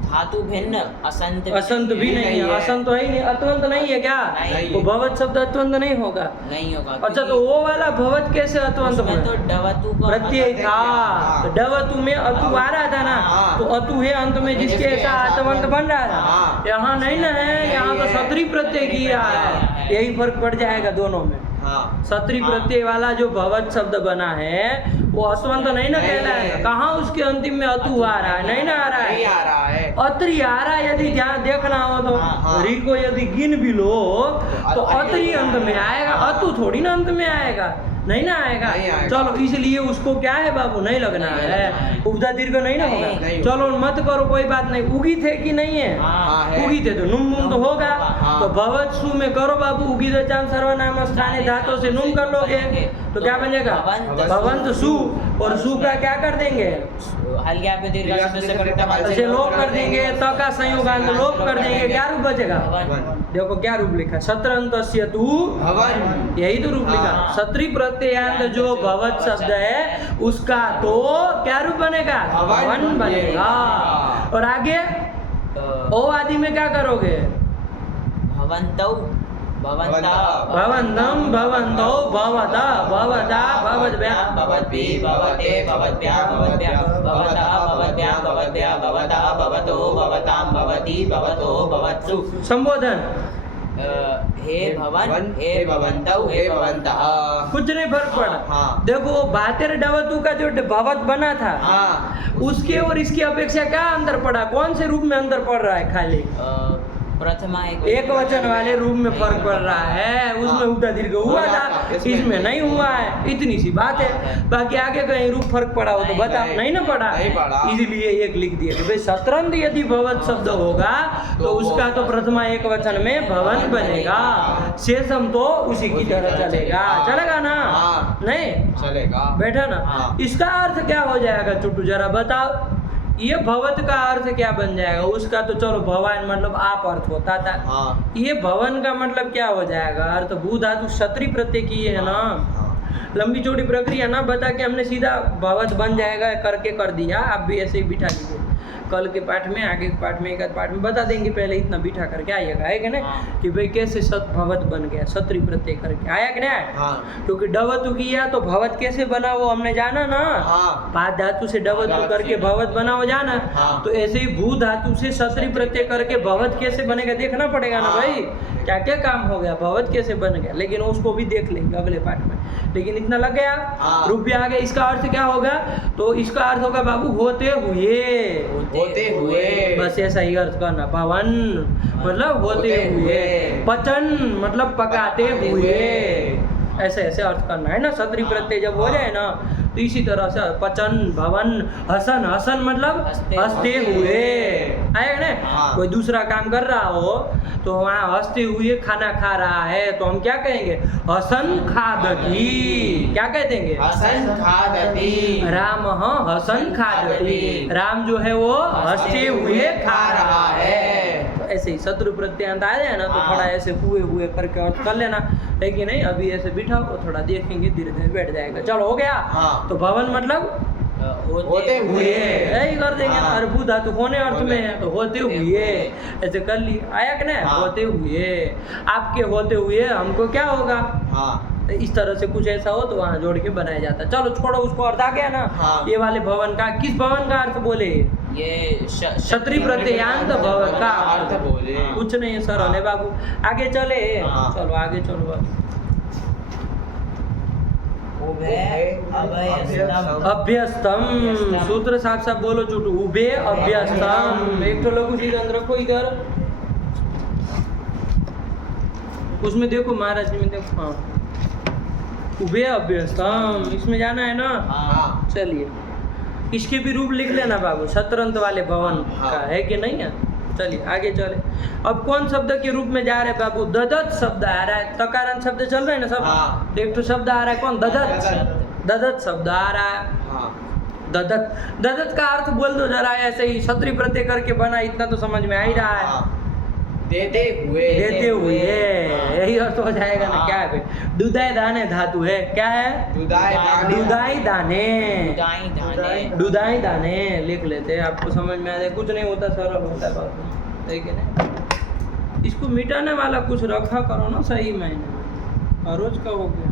धातु भिन्न असंत असंत भी नहीं है, असंत है ही नहीं, अत्वंत नहीं है क्या? नहीं। वो भवत शब्द अत्वंत नहीं होगा। नहीं होगा। अच्छा, तो वो वाला भवत कैसे अत्वंत उसमें हुआ? तो डवतु का प्रत्यय था, हाँ। तो डवतु में अतु आ रहा था ना, हाँ। तो अतु है अंत में जिसके ऐसा अतवंत बन रहा था। हाँ। यहाँ नहीं ना है, यहाँ तो क्षत्रि प्रत्यय किया है, यही फर्क पड़ जाएगा दोनों में। हाँ। क्षत्रि हाँ। प्रत्यय वाला जो भवत शब्द बना है वो अत्वंत नहीं ना नहीं कहलाएगा। है। कहाँ उसके अंतिम में अतु आ रहा है? नहीं ना आ रहा नहीं है, आ रहा है। अत्रि आ रहा है। यदि ध्यान देखना हो तो हाँ। री को यदि गिन भी लो तो अत्रि अत्रि अंत में आएगा, हाँ। अतु थोड़ी ना अंत में आएगा, नहीं ना आएगा। नहीं आएगा। चलो, इसलिए उसको क्या है बाबू, नहीं लगना नहीं है, लगना है। उपधा दीर्घ नहीं ना होगा। नहीं चलो मत करो, कोई बात नहीं। उगी थे कि नहीं है? हाँ, है। उगी थे तो नुम मुम तो होगा। हाँ। तो भवत सु में करो बाबू, उगी तो चांद सर्वनाम स्थाने धातु से नुम कर लोगे तो क्या बनेगा? भवंत। भवंत सु, और सु का क्या कर देंगे? हल्का पे दीर्घ ऐसे लोप कर देंगे, त का संयोगांत लोप कर देंगे, क्या रूप बचेगा? देखो क्या रूप लिखा, शत्रंतस्य तु भवन। यही तो रूप लिखा। हाँ। क्षत्रि प्रत्ययांत जो भवत शब्द है उसका तो क्या रूप बनेगा? भवन भवन बनेगा। और आगे ओ आदि में क्या करोगे? भवन्तौ भवन्ता भवन्तम भवन्तौ भवता भवता भवद्भ्याम् भवद्भि भवते भवद्भ्यां भवद्भ्यां भवतः भवद्भ्यां भवद्भ्यां भवतः भवतो भवतां भवति भवतो भवत्सु। संबोधन, हे भवन, हे भवन्तौ, हे भवन्तः। कुछ नहीं फर्क पड़ा। हाँ। देखो भातेर डवतु का जो भवत बना था हाँ। उसके और इसकी अपेक्षा क्या अंतर पड़ा? कौन से रूप में अंतर पड़ रहा है? खाली प्रथमा एक वचन वाले रूप में फर्क पड़ रहा है, उसमें उपधा दीर्घ हुआ था, इसमें नहीं हुआ है, इतनी सी बात है। बाकी आगे कहीं रूप फर्क पड़ा हो तो बता, नहीं ना पड़ा, नहीं पड़ा। इसलिए एक लिख दिया कि भाई शतरंज यदि भवत शब्द होगा तो उसका तो प्रथमा एक वचन में भवन बनेगा, शेषम तो उसी की तरह चलेगा। चलेगा ना? हाँ। नहीं चलेगा। बैठा ना? हाँ। इसका अर्थ क्या हो जाएगा चुट्टू, जरा बताओ। ये भवत का अर्थ क्या बन जाएगा? उसका तो चलो भवन मतलब आप अर्थ होता था। हाँ। ये भवन का मतलब क्या हो जाएगा? अर्थ भू धातु क्षत्रि प्रत्यय की है ना। हाँ। लंबी चौड़ी प्रक्रिया ना बता के हमने सीधा भवत बन जाएगा करके कर दिया। आप भी ऐसे ही बिठा लीजिए, कल के पाठ में, आगे के पाठ में, एक आध पाठ में बता देंगे। पहले इतना बिठा करके आइएगा, है कि नहीं? हाँ। कि भाई कैसे सत भवत बन गया, सत्री प्रत्यय करके आया कि नहीं आया? हाँ क्योंकि डवतु किया तो भवत कैसे बना वो हमने जाना ना। हाँ पाद धातु से डवतु करके भवत बना वो जाना। हाँ। तो ऐसे ही भू धातु से सत्री प्रत्यय करके भवत कैसे बनेगा देखना पड़ेगा ना हाँ। भाई। क्या क्या काम हो गया, भवत कैसे बन गया, लेकिन उसको भी देख लेंगे अगले पाठ में। लेकिन इतना लग गया, हाँ। रूप भी आ गया। इसका अर्थ क्या होगा? तो इसका अर्थ होगा बाबू होते हुए। होते हुए। बस ऐसा ही अर्थ करना। भवन मतलब होते होते हुए, हुए। पचन मतलब पकाते पकाते हुए, हुए। ऐसे ऐसे अर्थ करना है ना। सत्री प्रत्यय जब हो जाए ना तो इसी तरह से पचन, भवन, हसन, हसन मतलब हंसते हंसते हुए, आएगा ना? हाँ। कोई दूसरा काम कर रहा हो तो वहाँ हंसते हुए खाना खा रहा है तो हम क्या कहेंगे? हसन खादती। क्या कह देंगे? हसन खादती। राम हसन खादती। राम जो है वो हंसते हुए खा रहा है। तो ऐसे ही शत्रु प्रत्यांत आ जाए ना तो हाँ। थोड़ा ऐसे हुए हुए करके अर्थ कर लेना, है कि नहीं? अभी ऐसे बिठाओ तो थोड़ा देखेंगे, धीरे धीरे बैठ जाएगा। चलो हो गया। हाँ। तो भवन मतलब होते हुए। यही कर देंगे ना। हाँ। अर्भु धातु होने अर्थ में है तो होते हुए ऐसे कर लिए, आया कि नहीं? हाँ। होते हुए, आपके होते हुए हमको क्या होगा? हाँ तो इस तरह से कुछ ऐसा हो तो वहाँ जोड़ के बनाया जाता है। चलो छोड़ो, उसको अर्थ आ गया ना। हाँ। ये वाले भवन का, किस भवन का अर्थ बोले? ये क्षत्रिय प्रत्ययांत भवन का अर्थ बोले। कुछ नहीं है, सरल है बाबू। आगे चले, हाँ। चलो आगे चलो बाबू। अभयस्तम। अभ्यस्तम, सूत्र साफ साफ बोलो झूठ। उभे अभ्यस्तम। एक तो लघु सीधन रखो इधर, उसमें देखो महाराज जी में देखो। हाँ, उभे अभ्यस्तम, इसमें जाना है ना। हाँ चलिए इसके भी रूप लिख लेना बाबू, शतरंत वाले भवन हाँ। का, है कि नहीं है? चलिए आगे चले। अब कौन शब्द के रूप में जा रहे हैं बाबू? ददत शब्द आ रहा है। तकारांत शब्द चल रहे हैं ना सब। हाँ। एक तो शब्द आ रहा है कौन? ददत। ददत। ददत शब्द आ रहा है। हाँ ददत, ददत का अर्थ बोल दो जरा, ऐसे ही क्षत्रिय प्रत्यय करके बना, इतना तो समझ में आ ही रहा है। हाँ। देते हुए। देते हुए, हाँ। यही अर्थ हो जाएगा ना। हाँ। क्या है भाई? दुदाई दाने धातु है। क्या है? दुदाई दाने। दुदाई दाने। दुदाई दाने। दुदाई दाने लिख लेते हैं, आपको समझ में आ जाए। कुछ नहीं होता, सरल होता है बात, है कि नहीं? इसको मिटाने वाला कुछ रखा करो ना सही मायने में, हर रोज का हो गया।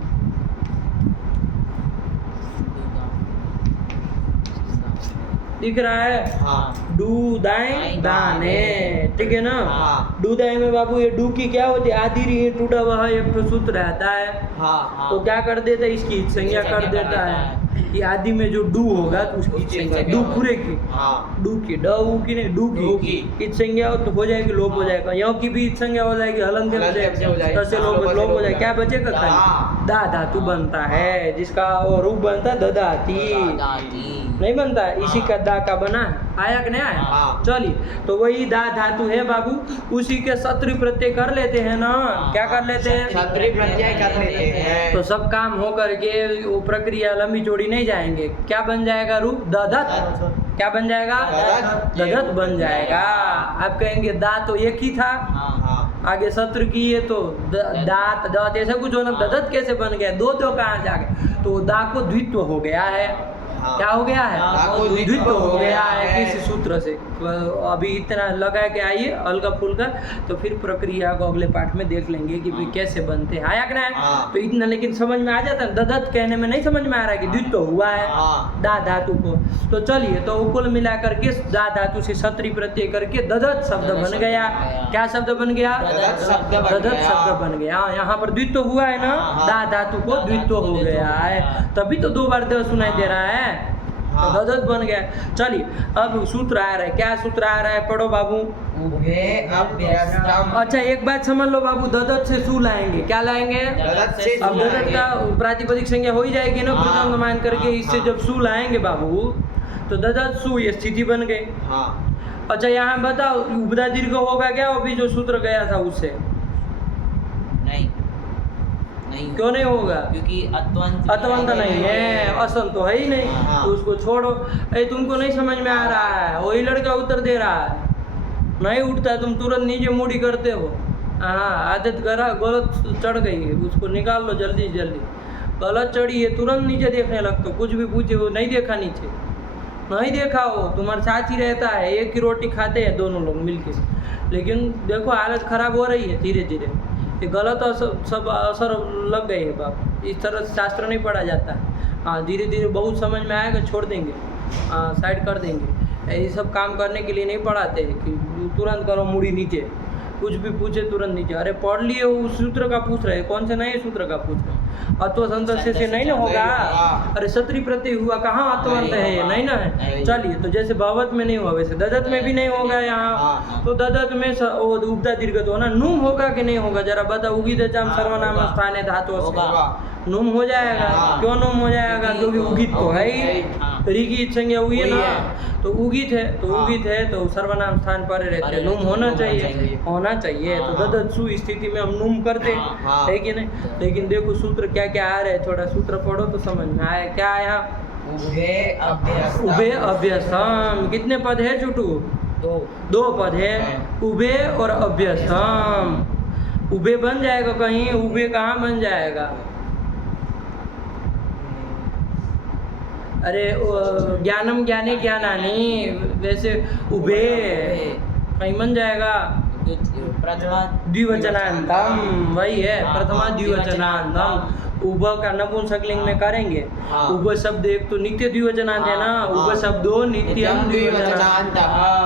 दिख रहा है? हाँ दुदाई दाने, ठीक है ना? हाँ। दुदाई में बाबू ये डू की क्या होती है? आधी री टूटा हुआ एक तो सूत्र रहता है, हाँ तो क्या कर देता है? इसकी संज्ञा कर देता है। ये आदि में जो डू होगा तो उसकी उसकी संज्ञा, संज्ञा डू होगी। पूरे की, हाँ डू की, ड ऊ की नहीं, डू डू की की। इत संज्ञा हो तो हो जाएगी, लोप हो जाएगा। यहाँ की भी इत संज्ञा हो जाएगी, हलंत हलंत से हो जाएगी। तसे लोप हो जाएगा। क्या बचेगा? खाली दा। दा धातु बनता है, जिसका वो रूप बनता है ददाती, नहीं बनता है। इसी का दा का बना है। आया कि नहीं आया? हाँ। चलिए, तो वही दा धातु है बाबू, उसी के शत्रु प्रत्यय कर लेते हैं ना। क्या कर लेते हैं? क्षत्रिय प्रत्यय कर लेते हैं। तो सब काम हो करके वो प्रक्रिया लंबी चौड़ी नहीं जाएंगे। क्या बन जाएगा रूप? ददत। क्या बन जाएगा? ददत। ददत बन जाएगा। आप कहेंगे दा तो एक ही था, हाँ आगे शत्रु की है तो दात दत ऐसा कुछ होना। ददत कैसे बन गया? दो तो कहाँ जा गए? तो दा को द्वित्व हो गया है। हाँ। क्या हो गया है? दा को द्वित्व हो गया है है। किसी सूत्र से। अभी इतना लगा के आइए हल्का फुल्का, तो फिर प्रक्रिया को अगले पाठ में देख लेंगे कि भाई कैसे बनते हैं। आया कि नहीं? हाँ। तो इतना लेकिन समझ में आ जाता है। ददत कहने में नहीं समझ में आ रहा है कि द्वित्व हुआ है हाँ। दा धातु को। तो चलिए, तो कुल मिला करके दा धातु से क्षत्रिय प्रत्यय करके ददत शब्द बन गया। क्या शब्द बन गया? ददत शब्द बन ददत गया। शब्द बन गया। यहाँ पर द्वित्व हुआ है ना, हाँ। दा धातु को द्वित्व हो गया है, तभी तो दो बार द सुनाई दे रहा है। हाँ। तो ददत बन गया। चलिए, अब सूत्र आ रहा है। क्या सूत्र आ रहा है? पढ़ो बाबू। उभे अभ्यस्तम। अच्छा, एक बात समझ लो बाबू, ददत से सू लाएंगे। क्या लाएंगे? ददत से अब सू ददत लाएंगे। का प्रातिपदिक संज्ञा हो ही जाएगी ना, हाँ। प्रथम मान करके। हाँ। इससे हाँ। जब सू लाएंगे बाबू तो ददत सू, ये स्थिति बन गई। हाँ अच्छा, यहाँ बताओ, उपदा दीर्घ होगा क्या अभी जो सूत्र गया था उससे? नहीं नहीं क्यों नहीं होगा? क्योंकि अत्वंत अतवंत नहीं है, असन तो है ही नहीं। हाँ। तो उसको छोड़ो। तुमको नहीं समझ में आ रहा है, वही लड़का उत्तर दे रहा है, नहीं उठता, तुम तुरंत नीचे मुड़ी करते हो। हाँ, आदत करा, गलत चढ़ गई है, उसको निकाल लो जल्दी जल्दी। गलत चढ़ी है, तुरंत नीचे देखने लगते हो, कुछ भी पूछे वो नहीं देखा नीचे। नहीं देखा हो, तुम्हारे साथ ही रहता है, एक ही रोटी खाते हैं दोनों लोग मिलके, लेकिन देखो हालत खराब हो रही है धीरे धीरे। ये गलत सब असर लग गए हैं बाप, इस तरह से शास्त्र नहीं पढ़ा जाता है। हाँ धीरे धीरे बहुत समझ में आएगा, छोड़ देंगे, साइड कर देंगे। ये सब काम करने के लिए नहीं पढ़ाते कि तुरंत करो मुड़ी नीचे, कुछ भी पूछे तुरंत नीचे। अरे पढ़ लिए उस सूत्र का पूछ रहे, कौन से नए सूत्र का पूछ रहे? अत्वसंत से नहीं ना होगा। अरे सत्री प्रत्यय हुआ, कहाँ अत्वंत है? ये नहीं ना है। चलिए, तो जैसे भगवत में नहीं हुआ वैसे ददत में भी नहीं होगा यहाँ। तो ददत में उपदा दीर्घ तो होना, नुम होगा कि नहीं होगा? जरा बता। उगित सर्वनाम स्थान धातु से नुम हो जाएगा। क्यों नुम हो जाएगा? क्योंकि उगित तो है ही, री की संज्ञा हुई है ना, तो उगित है, तो उगित है तो सर्वनाम स्थान पर रहते हैं, नुम होना चाहिए, होना चाहिए। तो ददत्सु स्थिति में हम नुम करते है कि नहीं? लेकिन देखो सूत्र क्या क्या आ रहे हैं, थोड़ा सूत्र पढ़ो तो समझ में आए। क्या आया? उभे अभ्यसम। कितने पद है चुटू? दो पद है, उभे और अभ्यसम। उभे बन जाएगा कहीं, उभे कहाँ बन जाएगा? अरे ज्ञानम ज्ञाने ज्ञानानी, वैसे उभे कहीं बन जाएगा। प्रथमा द्विवचनांतम, वही है प्रथमा द्विवचनांतम। उभ का नपुंसकलिंग में करेंगे। उभ शब्द एक तो नित्य द्विवचनांत है ना, उभ शब्दो नित्यम द्विवचनांत।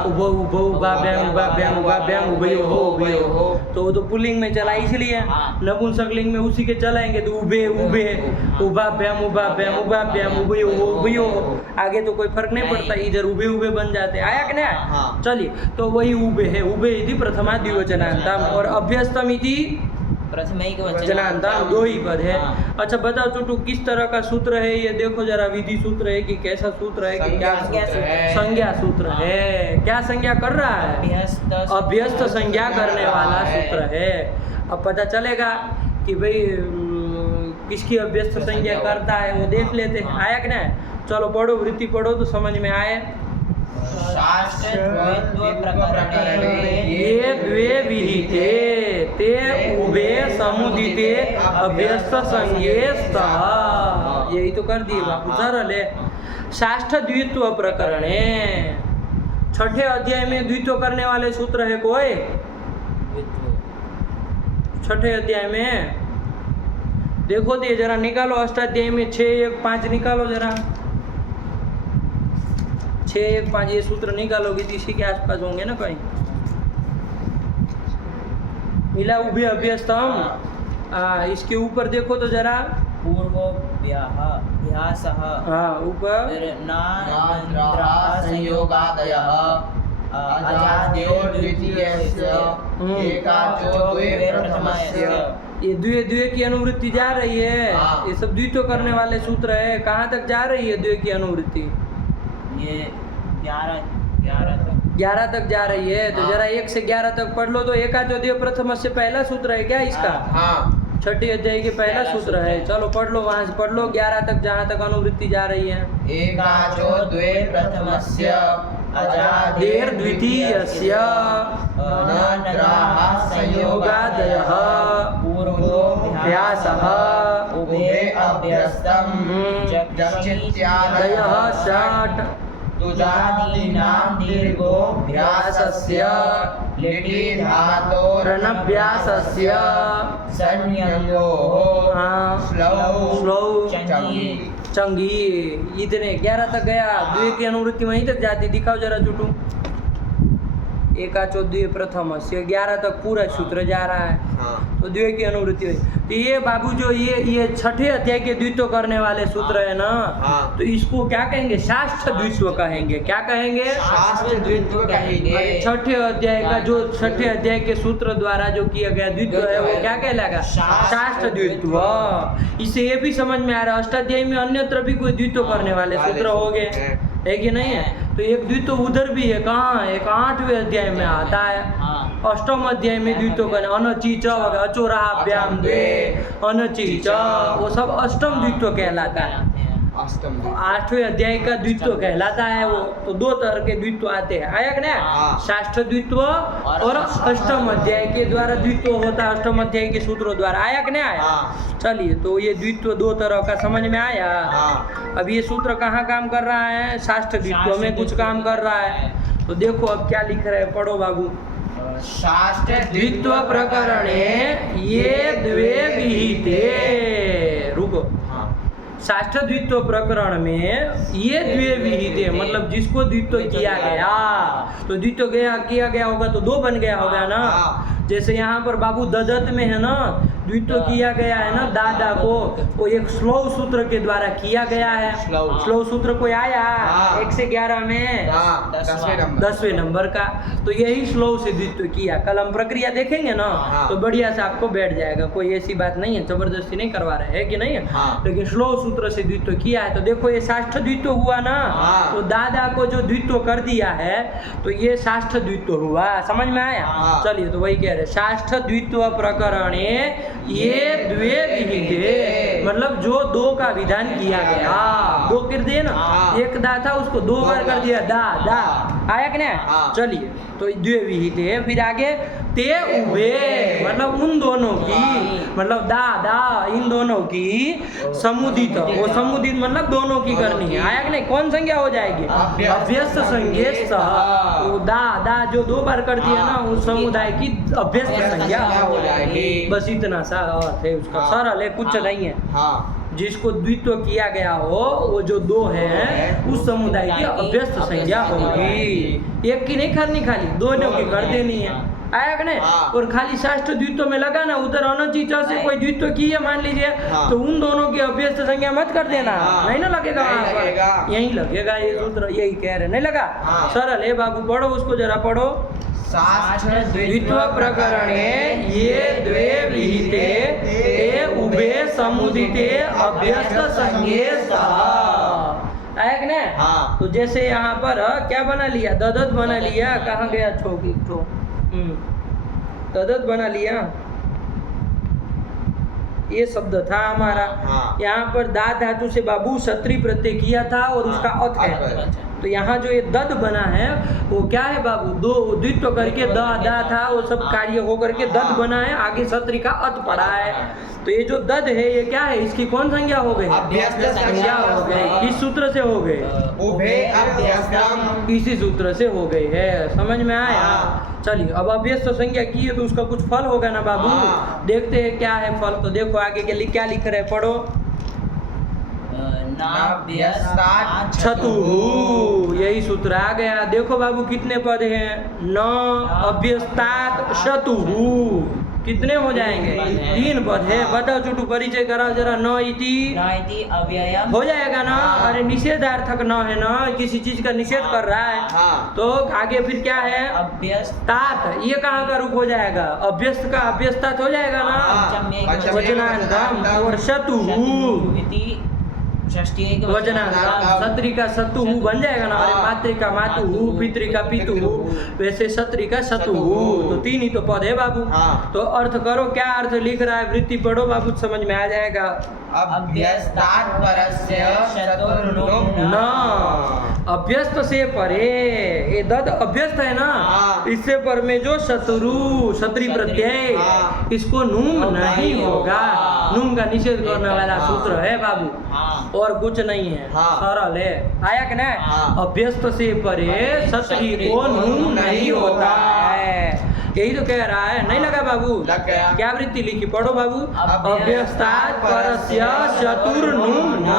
उभ उभ उभाभ्याम उभाभ्याम उभाभ्याम उभयोः उभयोः, तो वो तो पुल्लिंग में चला इसलिए। नपुंसकलिंग में उसी के चलाएंगे तो उभे उभे उभाभ्याम उभाभ्याम उभाभ्याम उभयोः उभयोः। आगे तो कोई फर्क नहीं पड़ता, इधर उभे उभे बन जाते। आया कि नहीं? चलिए, तो वही उभे है। उभे इति प्रथमा द्विवचनांतम और अभ्यस्तम इति प्रथमैक वचनांतम, दो ही पद है। अच्छा बताओ चुटू, किस तरह का सूत्र है ये? देखो जरा, विधि सूत्र है कि कैसा सूत्र है कि क्या संज्ञा सूत्र है? क्या संज्ञा कर रहा है? अभ्यस्त संज्ञा करने वाला सूत्र है। अब पता चलेगा कि भाई किसकी अभ्यस्त संज्ञा करता है, वो देख लेते हैं। आया कि नहीं? चलो पढ़ो, वृत्ति पढ़ो तो समझ में आए। ये द्वे विहिते ते उभे समुदिते अभ्यस्त संज्ञे स्तः। यही तो कर दिए बापू, सरल है। षष्ठ द्वित्व प्रकरणे, छठे अध्याय में द्वित्व करने वाले सूत्र है कोई? छठे अध्याय में देखो तो जरा निकालो, अष्टाध्याय में 6 1 5 निकालो जरा। 6 1 5 ये सूत्र निकालोगे तो इसी के आसपास होंगे ना कहीं। मिला उभे अभ्यस्तम। इसके ऊपर देखो तो जरा, पूर्वोऽभ्यासः, ऊपर संयोगादयः अजाद्यो द्वितीयस्य एकाचो द्वे प्रथमस्य। ये द्वे द्वे की अनुवृत्ति जा रही है। ये सब द्वित्व करने वाले सूत्र है। कहाँ तक जा रही है द्वे की अनुवृत्ति? ये 11 तक जा रही है। तो जरा 1 से 11 तक पढ़ लो। तो एकाचो द्वे प्रथम से पहला सूत्र है क्या इसका? छठी अध्याय के पहला सूत्र है। चलो पढ़ लो, वहां से पढ़ लो 11 तक, जहाँ तक अनुवृत्ति जा रही है। एकाचो द्वे प्रथमस्य अजादेर द्वितीयस्य अनन्तराः संयोगादयः पूर्वोऽभ्यासः उभे अभ्यस्तम् जक्षित्यादयः षट् तुजादीनां दीर्घोऽभ्यासस्य लिटि धातोरनभ्यासस्य संज्ञयोः श्लौ चंगी। इतने 11 तक गया। द्वे की अनुवृत्ति वहीं तक जाती, दिखाओ जरा चुटू। एकाचो द्वे प्रथम से 11 तक पूरा सूत्र जा रहा है। तो द्वे की अनुवृत्ति हुई। तो ये बाबू जो ये छठे अध्याय के द्वित्व करने वाले सूत्र है ना, तो इसको क्या कहेंगे? शास्त्र द्वित्व कहेंगे। क्या कहेंगे? शास्त्र द्वित्व कहेंगे। छठे अध्याय का जो छठे अध्याय के सूत्र द्वारा जो किया गया द्वित्व है वो क्या कहलाएगा? शास्त्र द्वित्व। इससे ये भी समझ में आ रहा है अष्टाध्याय में अन्यत्र भी कोई द्वित्व करने वाले सूत्र हो गए, है कि नहीं है? तो एक द्वित्व उधर भी है। कहाँ? एक 8वें अध्याय में आता है। अष्टम अध्याय में द्वित्व करने, अनचीच अचोराभ्याम द्वे अनचीच, वो सब अष्टम द्वित्व कहलाता है। अष्टम द्वित्व। 8वें अध्याय का द्वित्व कहलाता है वो। तो 2 तरह के द्वित्व आते हैं, आया कि नहीं? हाँ। षष्ठ द्वित्व और अष्टम अध्याय के द्वारा द्वित्व होता है, अष्टम अध्याय के सूत्रों द्वारा, आया कि नहीं आया? हाँ। चलिए, तो ये द्वित्व 2 तरह का समझ में आया। हाँ। अब ये सूत्र कहाँ काम कर रहा है? षष्ठ द्वित्व में कुछ काम कर रहा है। तो देखो अब क्या लिख रहे हैं, पढ़ो बाबू। षष्ठ द्वित्व प्रकरणे ये द्वे विहिते, रुको, हाँ। षष्ठ द्वित्व प्रकरण में ये द्वे विहिते, मतलब जिसको द्वित्व किया गया, तो द्वित्व किया गया होगा तो 2 बन गया होगा ना। हाँ। जैसे यहाँ पर बाबू ददत में है ना, द्वित्व किया गया है ना दादा को, वो एक श्लोक सूत्र के द्वारा किया गया है। श्लोक सूत्र कोई आया हाँ। 1 से 11 में हाँ, 10वें नंबर। 10वें नंबर का, तो यही श्लोक से द्वित्व किया। कल हम प्रक्रिया देखेंगे ना, हाँ। तो बढ़िया से आपको बैठ जाएगा, कोई ऐसी बात नहीं है, जबरदस्ती नहीं करवा रहे हैं कि नहीं है। हाँ। लेकिन श्लोक सूत्र से द्वित्व किया है। तो देखो ये षष्ठ द्वित्व हुआ ना, हाँ। तो दादा को जो द्वित्व कर दिया है, तो ये षष्ठ द्वित्व हुआ, समझ में आया? हाँ। चलिए, तो वही कह रहे षष्ठ द्वित्व प्रकरणे ये द्वे विहिते, मतलब जो 2 का विधान किया गया। 2 कर दिए ना, हाँ। 1 दा था उसको 2 बार कर दिया, दा दा, आया कि नहीं? हाँ। चलिए, तो द्वे विहिते, फिर आगे ते उभे, मतलब उन दोनों की, मतलब दा दा इन दोनों की समुदित, वो समुदित मतलब दोनों की करनी है, आया कि नहीं? कौन संज्ञा हो जाएगी? अभ्यस्त संज्ञा सह। वो दा दा जो 2 बार कर दिया ना, उस समुदाय की अभ्यस्त संज्ञा हो जाएगी। बस इतना सा अर्थ है उसका, हाँ। सरल है, कुछ नहीं है। हाँ। जिसको द्वित्व किया गया हो, वो जो 2 हैं उस समुदाय की अभ्यस्त संज्ञा होगी। एक की नहीं करनी, खाली दोनों की कर देनी है, आया कि नहीं? हाँ। और खाली षष्ठ द्वित्व में लगा ना, उधर अनचित से कोई द्वित्व की है मान लीजिए, हाँ। तो उन दोनों की अभ्यस्त संज्ञा मत कर देना, हाँ। नहीं ना लगेगा नहीं वहाँ पर। लगेगा। यही लगेगा, ये सूत्र यही कह रहे, नहीं लगा? हाँ। सरल है बाबू, पढ़ो उसको जरा, पढ़ो। षष्ठ द्वित्व प्रकरणे ये द्वे विहिते ते उभे समुदिते अभ्यस्त संज्ञे सह, आया कि नहीं? हाँ। तो जैसे यहाँ पर क्या बना लिया, ददत बना लिया, कहाँ गया छोकी ठो, ददत बना लिया, ये शब्द था हमारा। हाँ। यहाँ पर दा धातु से बाबू क्षत्रिय प्रत्यय किया था और उसका अथ है। तो यहाँ जो ये दद बना है वो क्या है बाबू, 2 द्वित्व करके द दा था, वो सब कार्य होकर के दद बना है, आगे क्षत्रिय का अथ पड़ा है। तो ये जो दद है ये क्या है, इसकी कौन संज्ञा हो गई? अभ्यस्त संज्ञा हो गई। किस सूत्र से हो गए? उभे अभ्यस्तम, इसी सूत्र से हो गई है, समझ में आया? हाँ। चलिए, अब अभ्यस्त संज्ञा की है तो उसका कुछ फल होगा ना बाबू। हाँ। देखते हैं क्या है फल। तो देखो आगे के क्या लिख रहे हैं, पढ़ो। छतु, यही सूत्र आ गया। देखो बाबू कितने पद हैं, न अभ्यस्तात शतुहु, कितने हो जाएंगे? 3 पद है। बताओ चुटू, परिचय कराओ जरा। न इति अव्ययम हो जाएगा ना? अरे निषेधार्थक न है ना, किसी चीज का निषेध कर रहा है। हाँ। तो आगे फिर क्या है? अभ्यस्तात, ये कहाँ का रूप हो जाएगा? अभ्यस्त का अभ्यस्तात हो जाएगा ना, पंचम वचनांतम। और शतुहु वचनांतम, क्षत्रिय का शतुहु बन जाएगा ना। अरे मातृ का मातुहु, पितृ का पितुहु, वैसे क्षत्रिय का शतुहु। तो 3 ही तो पद है बाबू। हाँ। तो अर्थ करो, क्या अर्थ लिख रहा है? वृत्ति पढ़ो बाबू, समझ में आ जाएगा। अभ्यस्तात् परस्य शत्रुर्नुम न अभ्यस्त से परे, ये दद अभ्यस्त है ना, हाँ। इससे पर में जो शत्रु, क्षत्रिय प्रत्यय, हाँ। इसको नुम नहीं होगा। नुम का निषेध करने वाला हाँ। सूत्र है बाबू, और कुछ नहीं है, हाँ। सरल है, आया कि नहीं? हाँ। अभ्यस्त से परे क्षत्रिय को नुम नहीं होता है, यही तो कह रहा है, नहीं लगा बाबू? लग गया। क्या वृत्ति लिखी, पढ़ो बाबू। अभ्यस्तात् परस्य शतुर्नुम न,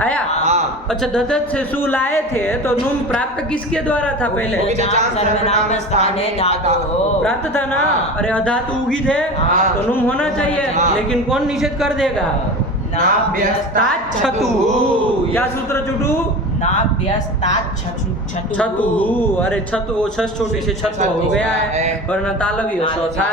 आया? हाँ। अच्छा, ददत से सु लाए थे तो नुम प्राप्त किसके द्वारा था पहले? सर्वनाम स्थाने धातु प्राप्त था ना। अरे अधातु उगी थे, हाँ। तो नुम होना चाहिए। हाँ। लेकिन कौन निषेध कर देगा? नाभ्यस्तात् छतु, क्या सूत्र चुटू? नाभ्यस्तात् छतु, अरे छतु, वो छस छोटी से छतु हो गया है, वरना तालवी हो था।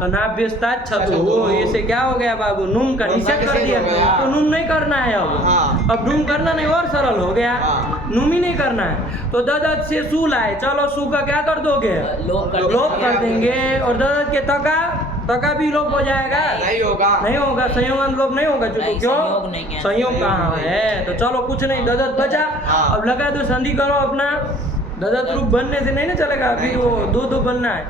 तो नाभ्यस्तात् छतु, ऐसे क्या हो गया बाबू? नुम का निषेध कर दिया, तो नुम नहीं करना है अब। हाँ। अब नुम करना नहीं, और सरल हो गया। हाँ। नुम ही नहीं करना है। तो ददत से सु लाए, चलो सु का क्या कर दोगे? लोप कर देंगे। और ददत के तका भी लोप हो जाएगा? नहीं होगा, नहीं होगा, संयोग लोप नहीं होगा। चूंकि नहीं, क्यों? संयोग नहीं है। संयोग कहाँ है? तो चलो कुछ नहीं, ददत बचा। हाँ। अब लगा दो, संधि करो अपना। ददत रूप बनने से नहीं ना चलेगा, अभी वो दो बनना है।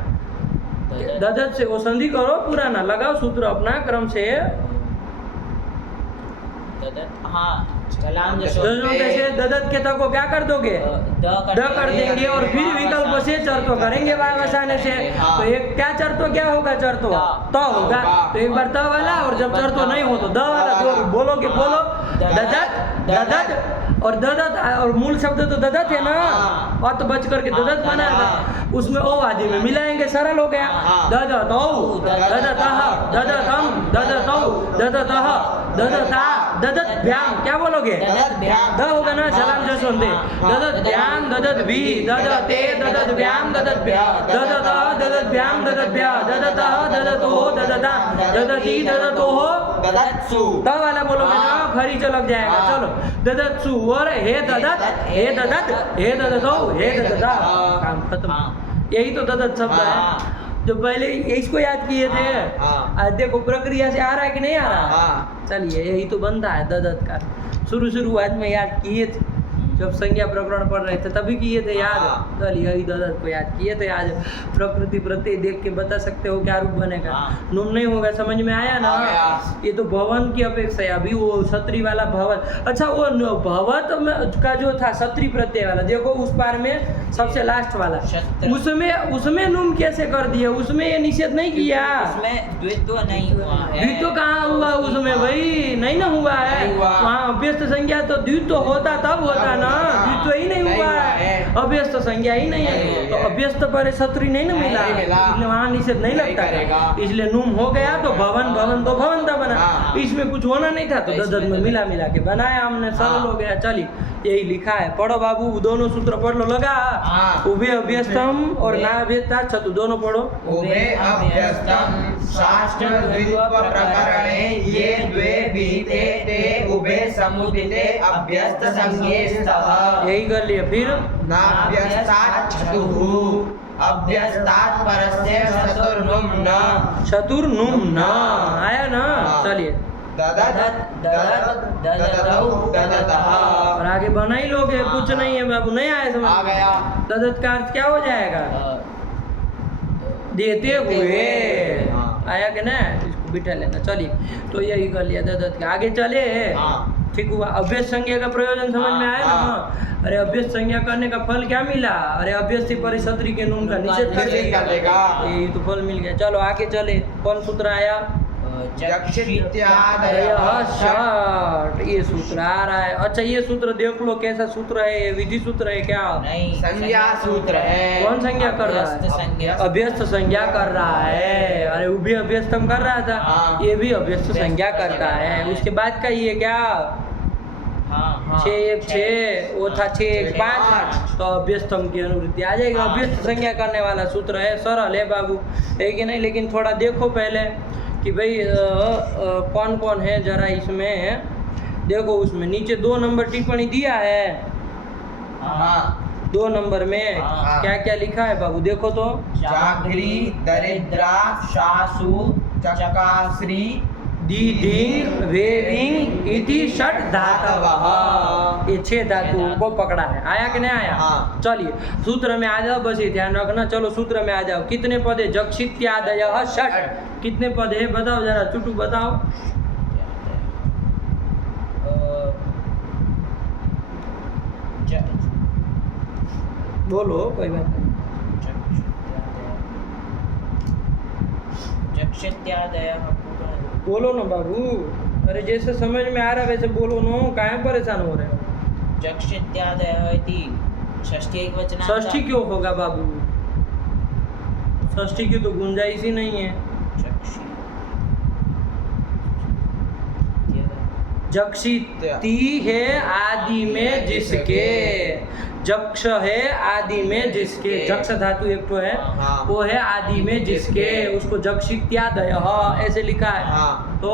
ददत से वो संधि करो, पुराना लगाओ सूत्र अपना क्रम से। हाँ, चलाम जैसे ददत के तक को क्या कर दोगे? द कर देंगे। और फिर विकल्प से चरतो करेंगे वाय वसाने से। तो एक क्या चरतो क्या होगा? चरतो तो होगा। तो एक बार त वाला, और जब चरतो नहीं हो तो द वाला। जो बोलोगे बोलो, ददत ददत। और ददत और मूल शब्द तो ददत है ना, और तो बच करके ददत बना था। उसमें ओ आदि में मिलाएंगे, सरल हो गया। ददतौ ददतः ददतम ददतौ ददतः ददता ददतभ्याम। क्या बोलोगे? द होगा ना, सलाम जसवंते। ददतभ्याम ददतभि ददते ददतभ्याम ददतभ्या ददतः ददतभ्याम ददतभ्या ददतः ददतोः ददता ददति ददतोः ददत्सु। त वाला बोलोगे ना, खरी लग जाएगा। चलो ददत्सु और हे ददत हे ददत हे ददतौ हे ददता, काम खत्म। यही तो ददत शब्द है जो पहले इसको याद किए थे। आज देखो प्रक्रिया से आ रहा है कि नहीं आ रहा? चलिए, यही तो बनता है ददत का। शुरुआत में याद किए थे, जब संज्ञा प्रकरण पढ़ रहे थे तभी किए थे याद। चलिए, यही ददत को याद किए थे। आज प्रकृति प्रत्यय देख के बता सकते हो क्या रूप बनेगा। नुम नहीं होगा, समझ में आया ना? ये तो भवन की अपेक्षा है। अभी वो क्षत्रि वाला भवन, अच्छा वो भवत का जो था क्षत्रि प्रत्यय वाला, देखो उस पार में सबसे लास्ट वाला, उसमें नुम कैसे कर दिया? उसमें ये निषेध नहीं किया। उसमें द्वित्व नहीं हुआ है। द्वित्व कहाँ हुआ उसमें? भाई नहीं ना हुआ है। वहाँ अभ्यस्त संज्ञा तो द्वित्व होता तब होता ना, द्वित्व ही नहीं हुआ है, अभ्यस्त संज्ञा ही नहीं है। तो अभ्यस्त पर क्षत्रि नहीं ना मिला, इसलिए वहाँ निषेध नहीं लगता है। इसलिए नुम हो गया तो भवन तो भवनता बना। इसमें कुछ होना नहीं था, तो ददत में मिला के बनाया हमने, सरल हो गया। चलिए, यही लिखा है, पढ़ो बाबू, दोनों सूत्र पढ़ लो। लगा उभे अभ्यस्तम और ना अभ्यस्ता चतु, दोनों पढ़ो। उभे अभ्यस्तम शास्त्र द्वित्व प्रकरणे ये द्वे विहिते ते उभे समुदिते अभ्यस्त संज्ञे स्तः। यही कर लिए। फिर नाभ्यस्तात् चतुः अभ्यस्तात् परस्य चतुर्नुम न। चतुर्नुम न आया ना? चलिए, ददत ददत ददतौ ददतः। और आगे बना ही लोगे, कुछ नहीं है बाबू, नहीं आया समझ? आ गया। ददत का अर्थ क्या हो जाएगा? देते हुए। आया कि ना? इसको बिठा लेना। चलिए, तो यही कर लिया ददत का। आगे चले, ठीक हुआ। अभ्यस्त संज्ञा का प्रयोजन समझ में आया ना? अरे अभ्यस्त संज्ञा करने का फल क्या मिला? अरे अभ्यस्त परिक्षत्रि के नुम का निषेध कर देगा, यही तो फल मिल गया। चलो आगे चले, कौन सूत्र आया? जक्षित्यादयः षट्, ये सूत्र आ रहा है। अच्छा, ये सूत्र देख लो कैसा सूत्र है, ये विधि सूत्र है क्या? नहीं, संज्ञा सूत्र है। कौन संज्ञा कर रहा है? अभ्यस्त संज्ञा कर रहा है। अरे वो भी अभ्यस्तम कर रहा था, ये भी अभ्यस्त संज्ञा करता है। उसके बाद का ये क्या? 6 1 6, वो था 6 1 5, तो अभ्यस्तम की अनुवृत्ति आ जाएगी। अभ्यस्त संज्ञा करने वाला सूत्र है, सरल है बाबू, है कि नहीं? लेकिन थोड़ा देखो पहले कि भाई कौन कौन है जरा इसमें देखो। उसमें नीचे 2 नंबर टिप्पणी दिया है। 2 नंबर में क्या क्या लिखा है बाबू, देखो तो। जागरी दरिद्रा शासु चकाश्री दीदिंग वेरिंग इति षट धातवः, ये 6 धातु को पकड़ा है। आया कि नहीं आया? चलिए सूत्र में आ जाओ, बस ये ध्यान रखना। चलो सूत्र में आ जाओ। कितने पद है? जक्षित्यादयः षट, कितने पद है बताओ जरा, चुटू बताओ। बोलो, कोई बात नहीं। जक्षित्यादयः बोलो ना बाबू, अरे जैसे समझ में आ रहा है वैसे बोलो ना, काहे परेशान हो रहे हो? जक्षित्यादयः इति षष्ठी एकवचन। षष्ठी क्यों होगा बाबू? षष्ठी की तो गुंजाइश ही नहीं है। जक्षिति है आदि में जिसके, जक्ष है आदि में जिसके, जक्ष धातु एक तो है, वो है आदि में जिसके, उसको जक्षित्यादयः ऐसे लिखा है। तो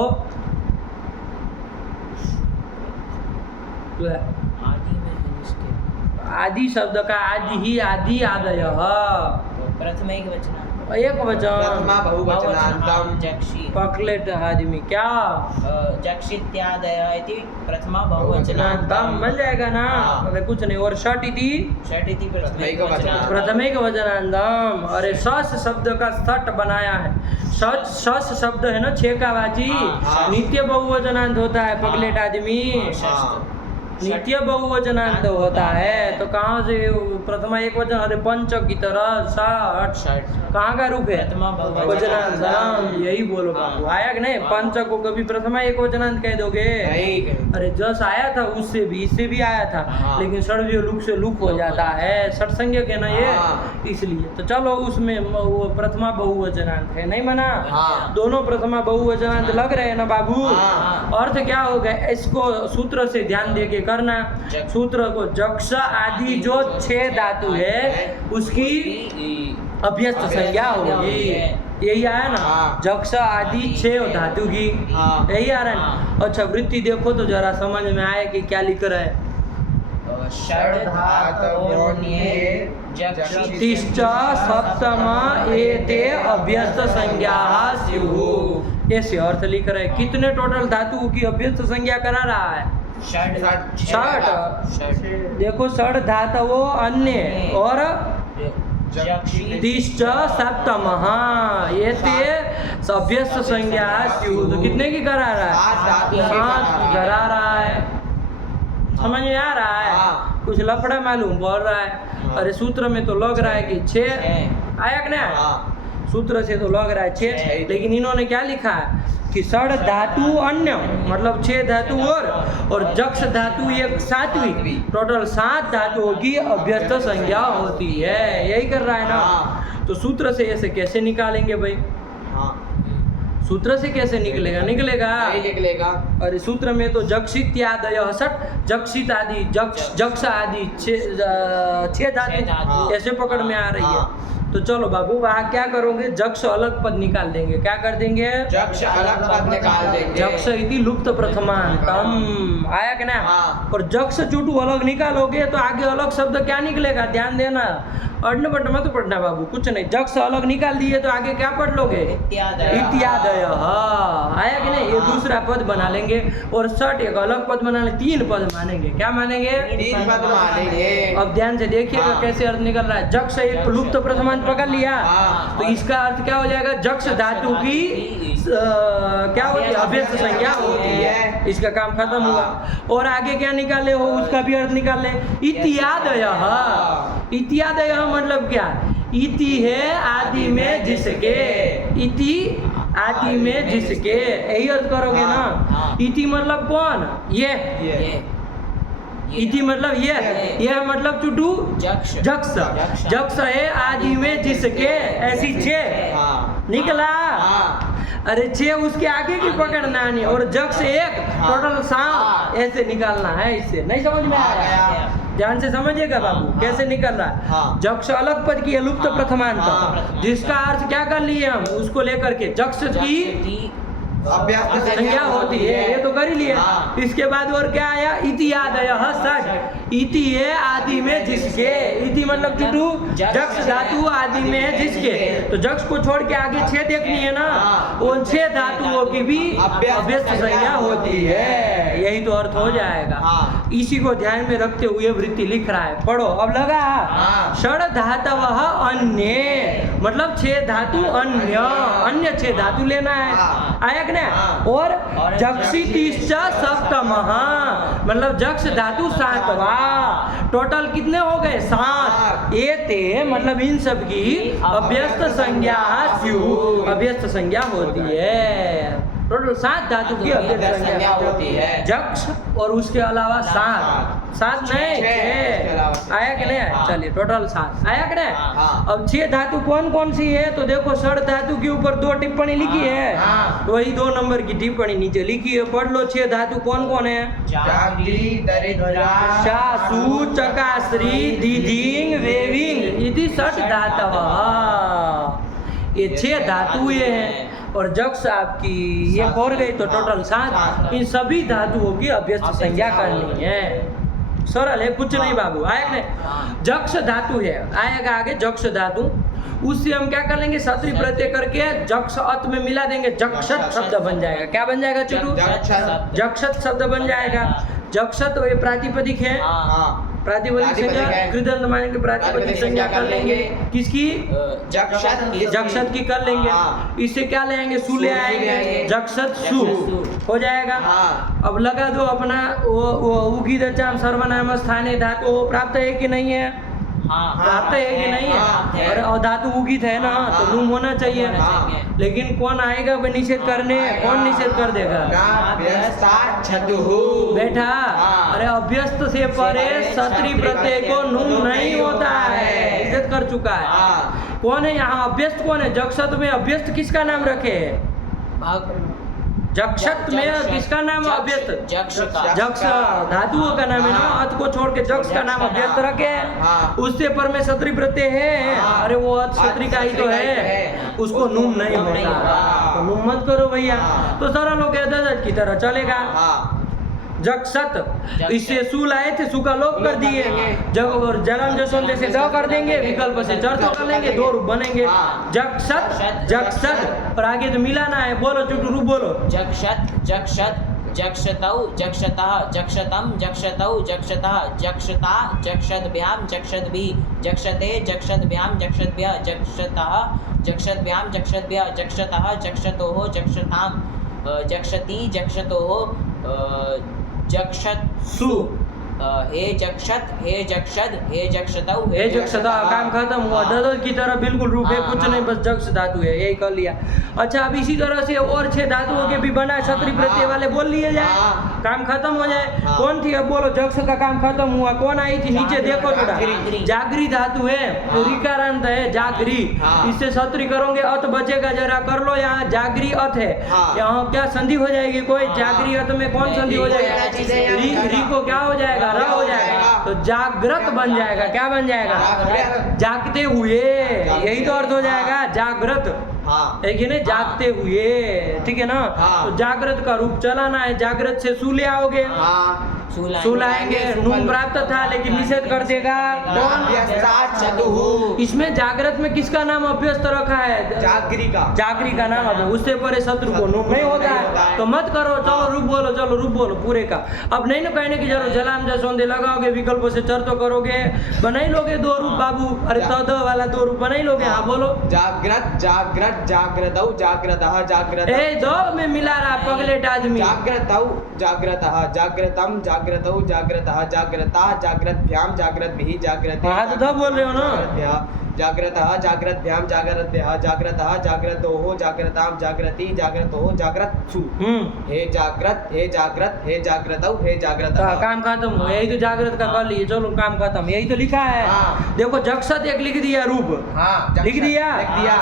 आदि में है जिसके, आदि शब्द का आदि ही आदि आदयः, प्रथम एक वचन एक वचन प्रथमा बहुवचनान्तम जक्षि पकलेट आदमी क्या जक्षित्यादय इति प्रथमा बहुवचनान्तम बहुवचनान्तम बन जाएगा ना, हाँ। मतलब कुछ नहीं। और षट इति षट् इति प्रथमैकवचनान्तम। प्रथमिक वचनांतम। अरे सस शब्द का सट बनाया है। सस शब्द है ना छह का वाची, हाँ। नित्य बहुवचनांत होता है पगलेट आदमी, हाँ। नित्य बहुवचनांत होता है। तो कहाँ से प्रथमा एक वचन, अरे पंच की तरह षट षट कहाँ का रूप है? प्रथमा वचनांतम। यही बोलो बाबू, आया कि नहीं? पंच को कभी प्रथमा एक वचनांत कह दोगे? नहीं। अरे जस आया था उससे भी, इससे भी आया था, हाँ। लेकिन षड्विय लुक से लुक हो जाता है, षटसंज्ञक है ना ये, हाँ। इसलिए। तो चलो उसमें वो प्रथमा बहुवचनांत है, नहीं माना? हाँ। दोनों प्रथमा बहुवचनांत लग रहे हैं ना बाबू? हाँ। अर्थ क्या हो गया? इसको सूत्र से ध्यान दे के करना। सूत्र को जक्ष आदि जो छह धातु है उसकी अभ्यस्त संज्ञा होगी। यही आया ना? हाँ। जक्ष आदि छह धातु की, हाँ। यही आ रहा है ना? अच्छा वृत्ति देखो तो जरा समझ में आए कि क्या लिख रहा है। तिष्ठ सप्तम एते अभ्यस्त संज्ञाः स्युः। ऐसे अर्थ लिख रहे हैं। कितने टोटल धातुओं की अभ्यस्त संज्ञा करा रहा है? षट। देखो षट धातवो अन्य और तिष्ठ सप्तमः एते अभ्यस्त संज्ञाः स्युः। तो कितने की करा रहा है? 7 करा रहा है। समझ में आ रहा है? हाँ। कुछ लफड़ा मालूम पड़ रहा है। हाँ। अरे सूत्र में तो लग रहा है कि 6 आया कि नहीं? हाँ। सूत्र से तो लग रहा है 6, लेकिन इन्होंने क्या लिखा है कि षड धातु अन्य, मतलब 6 धातु और जक्ष धातु एक 7वीं, टोटल 7 धातुओं की अभ्यस्त संज्ञा होती है। यही कर रहा है ना? हाँ। तो सूत्र से ऐसे कैसे निकालेंगे भाई? हाँ। सूत्र से कैसे निकलेगा? नहीं निकलेगा। अरे सूत्र में तो जक्षित्यादयः षट, जक्षित आदि, जक्ष आदि 6 धातु धातु। ऐसे पकड़ में आ रही है। हाँ। तो चलो बाबू वहाँ क्या करोगे? जक्ष अलग पद निकाल देंगे। क्या कर देंगे? जक्ष अलग पद निकाल देंगे। जक्ष इति लुप्त प्रथमांतम। आया कि ना? हाँ। और जक्ष चुटू अलग निकालोगे तो आगे अलग शब्द क्या निकलेगा? ध्यान देना, अर्ण बट मत पढ़ना बाबू, कुछ नहीं। जक्ष अलग निकाल दिए तो आगे क्या पढ़ लोगे? इत्यादयः। आया कि नहीं? ये दूसरा पद बना लेंगे और षट एक अलग पद बना लेंगे। 3 पद मानेंगे। क्या मानेंगे? 3 पद मानेंगे। अब ध्यान से देखिएगा हाँ। कैसे अर्थ निकल रहा है। जक्ष एक लुप्त प्रथमांत पकड़ लिया, हाँ। तो इसका अर्थ क्या हो जाएगा? जक्ष धातु की क्या होती है? अभ्यस्त संज्ञा होती है। इसका काम खत्म हुआ। और आगे क्या निकाले हो उसका भी अर्थ निकाल ले। इत्यादयः। इत्यादयः मतलब क्या? इति है आदि में जिसके, इति आदि में जिसके, यही अर्थ करोगे ना? हाँ। इति मतलब कौन? ये। इति मतलब ये मतलब टुटू जक्ष। जक्ष है आदि में जिसके, ऐसी 6 हाँ। निकला। हाँ। अरे 6 उसके आगे की पकड़ना नहीं, और जक्ष एक, हाँ। टोटल 7 ऐसे निकालना है। इससे नहीं समझ में आ आया? गया। ध्यान से समझिएगा बाबू हाँ। कैसे निकल रहा है। हाँ। जक्ष अलग पद की है, लुप्त हाँ। प्रथमांत, हाँ। जिसका अर्थ क्या कर लिए हम? उसको लेकर के जक्ष की अभ्यस्त संज्ञा होती है, ये तो कर ही लिया। हाँ। इसके बाद और क्या आया? इति आदयः षट। इति है आदि में जिसके, इति मतलब टुटू जक्ष धातु आदि में है जिसके, तो जक्ष को छोड़ के आगे 6 देखनी है ना? हाँ। उन 6 धातुओं की भी अभ्यस्त संज्ञा होती है। यही तो अर्थ हो जाएगा। हाँ। इसी को ध्यान में रखते हुए वृत्ति लिख रहा है। पढ़ो अब लगा। हाँ। षड धातवः अन्य, मतलब 6 धातु अन्य 6 धातु लेना है। हाँ। आया कि नहीं? हाँ। और जक्षितिश्च सप्तमः, मतलब जक्ष धातु 7वां। टोटल कितने हो गए? 7। एते मतलब इन सब की अभ्यस्त संज्ञा स्युः, अभ्यस्त संज्ञा होती है। टोटल 7 धातु की अभ्यस्त संज्ञा होती है। जक्ष और उसके अलावा 7 नहीं 6 आया कि नहीं आया? हाँ। चलिए टोटल 7 आया कि नहीं? हाँ। अब 6 धातु कौन कौन सी है? तो देखो षड धातु के ऊपर 2 टिप्पणी लिखी है। हाँ। वही 2 नंबर की टिप्पणी नीचे लिखी है, पढ़ लो। 6 धातु कौन कौन है? जागृति दरिद्रा शासु चकाश्री दिधिंग वेविंग इति षट धातवः। ये 6 धातु ये हैं, और जक्ष आपकी एक और गई तो टोटल 7। इन सभी धातुओं की अभ्यस्त संज्ञा करनी है। सरल है, कुछ नहीं बाबू। आया कि नहीं? हाँ। जक्ष धातु है, आएगा आगे जक्ष धातु, उससे हम क्या कर लेंगे, सत्री प्रत्यय करके जक्ष अत में मिला देंगे, जक्षत शब्द बन जाएगा। क्या बन जाएगा चुटू? जक्षत शब्द बन जाएगा। जक्षत ये प्रातिपदिक है, हाँ प्रातिपदिक संज्ञा प्रातिपदिक है। कृदंत मान के प्रातिपदिक संज्ञा कर लेंगे। किसकी? जक्षत की कर लेंगे। हाँ। इससे क्या ले आएंगे? सु ले आएंगे, जक्षत सु हो जाएगा। हाँ। अब लगा दो अपना वो उगीदचाम सर्वनाम स्थाने धातु, वो प्राप्त है कि नहीं है? हाँ, प्राप्त है कि नहीं है? और धातु उगित है ना, तो लूम होना चाहिए। हाँ। लेकिन कौन आएगा निषेध करने? कौन निषेध कर देगा? बेटा, अरे अभ्यस्त से परे सत्री प्रत्यय को नूम नहीं होता है, निषेध कर चुका है। हाँ। कौन है यहाँ अभ्यस्त? कौन है जक्षत में? अभ्यस्त किसका नाम रखे है? जक्षत में किसका नाम अभ्यस्त? जक्ष का। जक्ष धातुओं का नाम है ना, अत को छोड़ के जक्ष का नाम अभ्यस्त रखे है। हाँ। उससे पर में सत्री प्रत्यय है। हाँ। अरे वो अत सत्री का ही तो है, उसको नूम नहीं होता, तो नूम मत करो भैया। हाँ। तो सरल हो गया, ददत की तरह चलेगा। जक्षत, इससे सु लाए थे, सु का लोप कर दिए। जब और जन्म जसों से द कर देंगे, विकल्प से चर्चा कर लेंगे, दो रूप बनेंगे। जक्षत जक्षत, और आगे तो मिलाना है। बोलो चुटू, रूप बोलो। जक्षत जक्षत जक्षतौ जक्षतः जक्षतम जक्षतौ जक्षतः जक्षता जक्षद्भ्याम जक्षद्भिः जक्षते जक्षद्भ्याम जक्षद्भ्यः जक्षतः जक्षद्भ्याम जक्षद्भ्यः जक्षतः जक्षतोः जक्षताम जक्षति जक्षतोः जक्षत्सु हे जक्षत हे जक्षद हे जक्षतौ हे जक्षता, काम खत्म हुआ। ददत की तरह बिल्कुल रूप है, कुछ नहीं, बस जक्ष धातु है, यही कर लिया। अच्छा, अब इसी तरह से और 6 धातुओं के भी बना, सत्री प्रत्यय वाले बोल लिए जाए, काम खत्म हो जाए। कौन थी? अब बोलो, जक्ष का काम खत्म हुआ। कौन आई थी? नीचे देखो थोड़ा, जागरी धातु है, रिकारांत है, जागरी। इससे सत्री करोगे, अत बचेगा, जरा कर लो। यहाँ जागरी अत है, यहाँ क्या संधि हो जाएगी? कोई जागरी अत में कौन संधि हो जाएगा? री को क्या हो जाएगा? र हो जाएगा, तो जागृत बन जाएगा। क्या बन जाएगा? जागते हुए, यही तो अर्थ हो जाएगा, जागृत। एक ही नहीं, जागते हुए, ठीक है ना? तो जागृत का रूप चलाना है, जागृत से सु ले आओगे, सु लाएंगे, नून प्राप्त था लेकिन निषेध कर देगा। इसमें जागृत में किसका नाम अभ्यस्त रखा है? जागरी का नाम अभ्यस्त, उससे परे शत्रु को नून नहीं होता है, तो मत करो। चलो रूप बोलो, चलो रूप बोलो पूरे का। अब नहीं ना कहने की जरूरत, जलाम जसोंदे लगाओगे, विकल्पों से चर्चा करोगे, बनाई लोगे 2 रूप बाबू। अरे तो वाला 2 रूप बनाई लोगे। हाँ बोलो। जागृत जागृत जागृतौ जागृतः जागृत, ए दो में मिला रहा पगलेट आदमी। जागृतौ जागृतः जागृतम जागृतौ जागृतः जागृता जागृतभ्याम जागृतभिः जागृते। हाँ तो बोल रहे हो ना। जागृतः जागृतभ्याम जागृतभ्यः जागृतः जागृतोः जागृताम जागृति जागृतोः जागृत्सु। हे जागृत हे जागृत हे जागृतौ हे जागृतः। काम खत्म हो, यही तो जागृत का कर लिए। चलो काम खत्म, यही तो लिखा है। देखो जक्षत एक लिख दिया, रूप लिख दिया।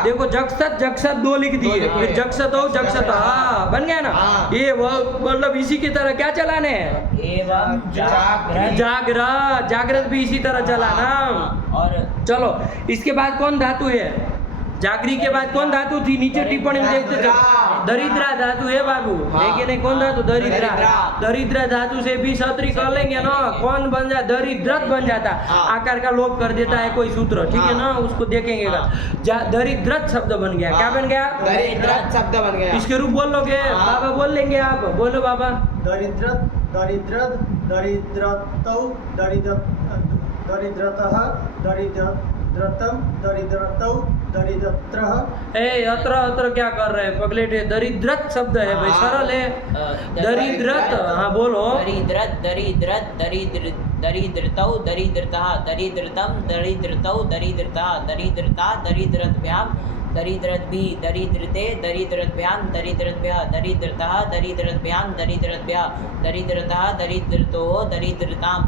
देखो जक्षत जक्षत 2 लिख दिए, फिर जक्षत हो जक्षत, हाँ बन गया ना। ये मतलब इसी की तरह क्या चलाने हैं? एवं जागृत, जागृत भी इसी तरह चलाना। और चलो, इसके बाद कौन धातु है? जागरी के बाद कौन धातु थी? नीचे टिप्पणी में देखते जाओ। दरिद्रा धातु है बाबू, लेकिन नहीं कौन धातु? दरिद्रा। दरिद्रा धातु से भी सत्री कर लेंगे ना, कौन बन जाए? दरिद्रत बन जाता, आकार का लोप कर देता है कोई सूत्र, ठीक है ना, उसको देखेंगे। दरिद्रत शब्द बन गया। क्या बन गया? दरिद्रत शब्द बन गया। इसके रूप बोल लोगे बाबा, बोल लेंगे आप, बोलो बाबा। दरिद्रत दरिद्रत दरिद्रतौ दरिद्रतः दरिद्रतम दरिद्रतौ दरिद्रत्रः। ए अत्र अत्र क्या कर रहे हैं पगलेट? दरिद्रत शब्द है भाई, सरल है। दरिद्रत, हाँ बोलो। दरिद्रत दरिद्रत दरिद्रतौ दरिद्रतः दरिद्रतम दरिद्रतौ दरिद्रतः दरिद्रता दरिद्रतभ्याम दरिद्रद्भिः दरिद्रते दरिद्रतभ्याम दरिद्रतभ्यः दरिद्रतः दरिद्रतभ्याम दरिद्रतभ्यः दरिद्रतः दरिद्रतोः दरिद्रताम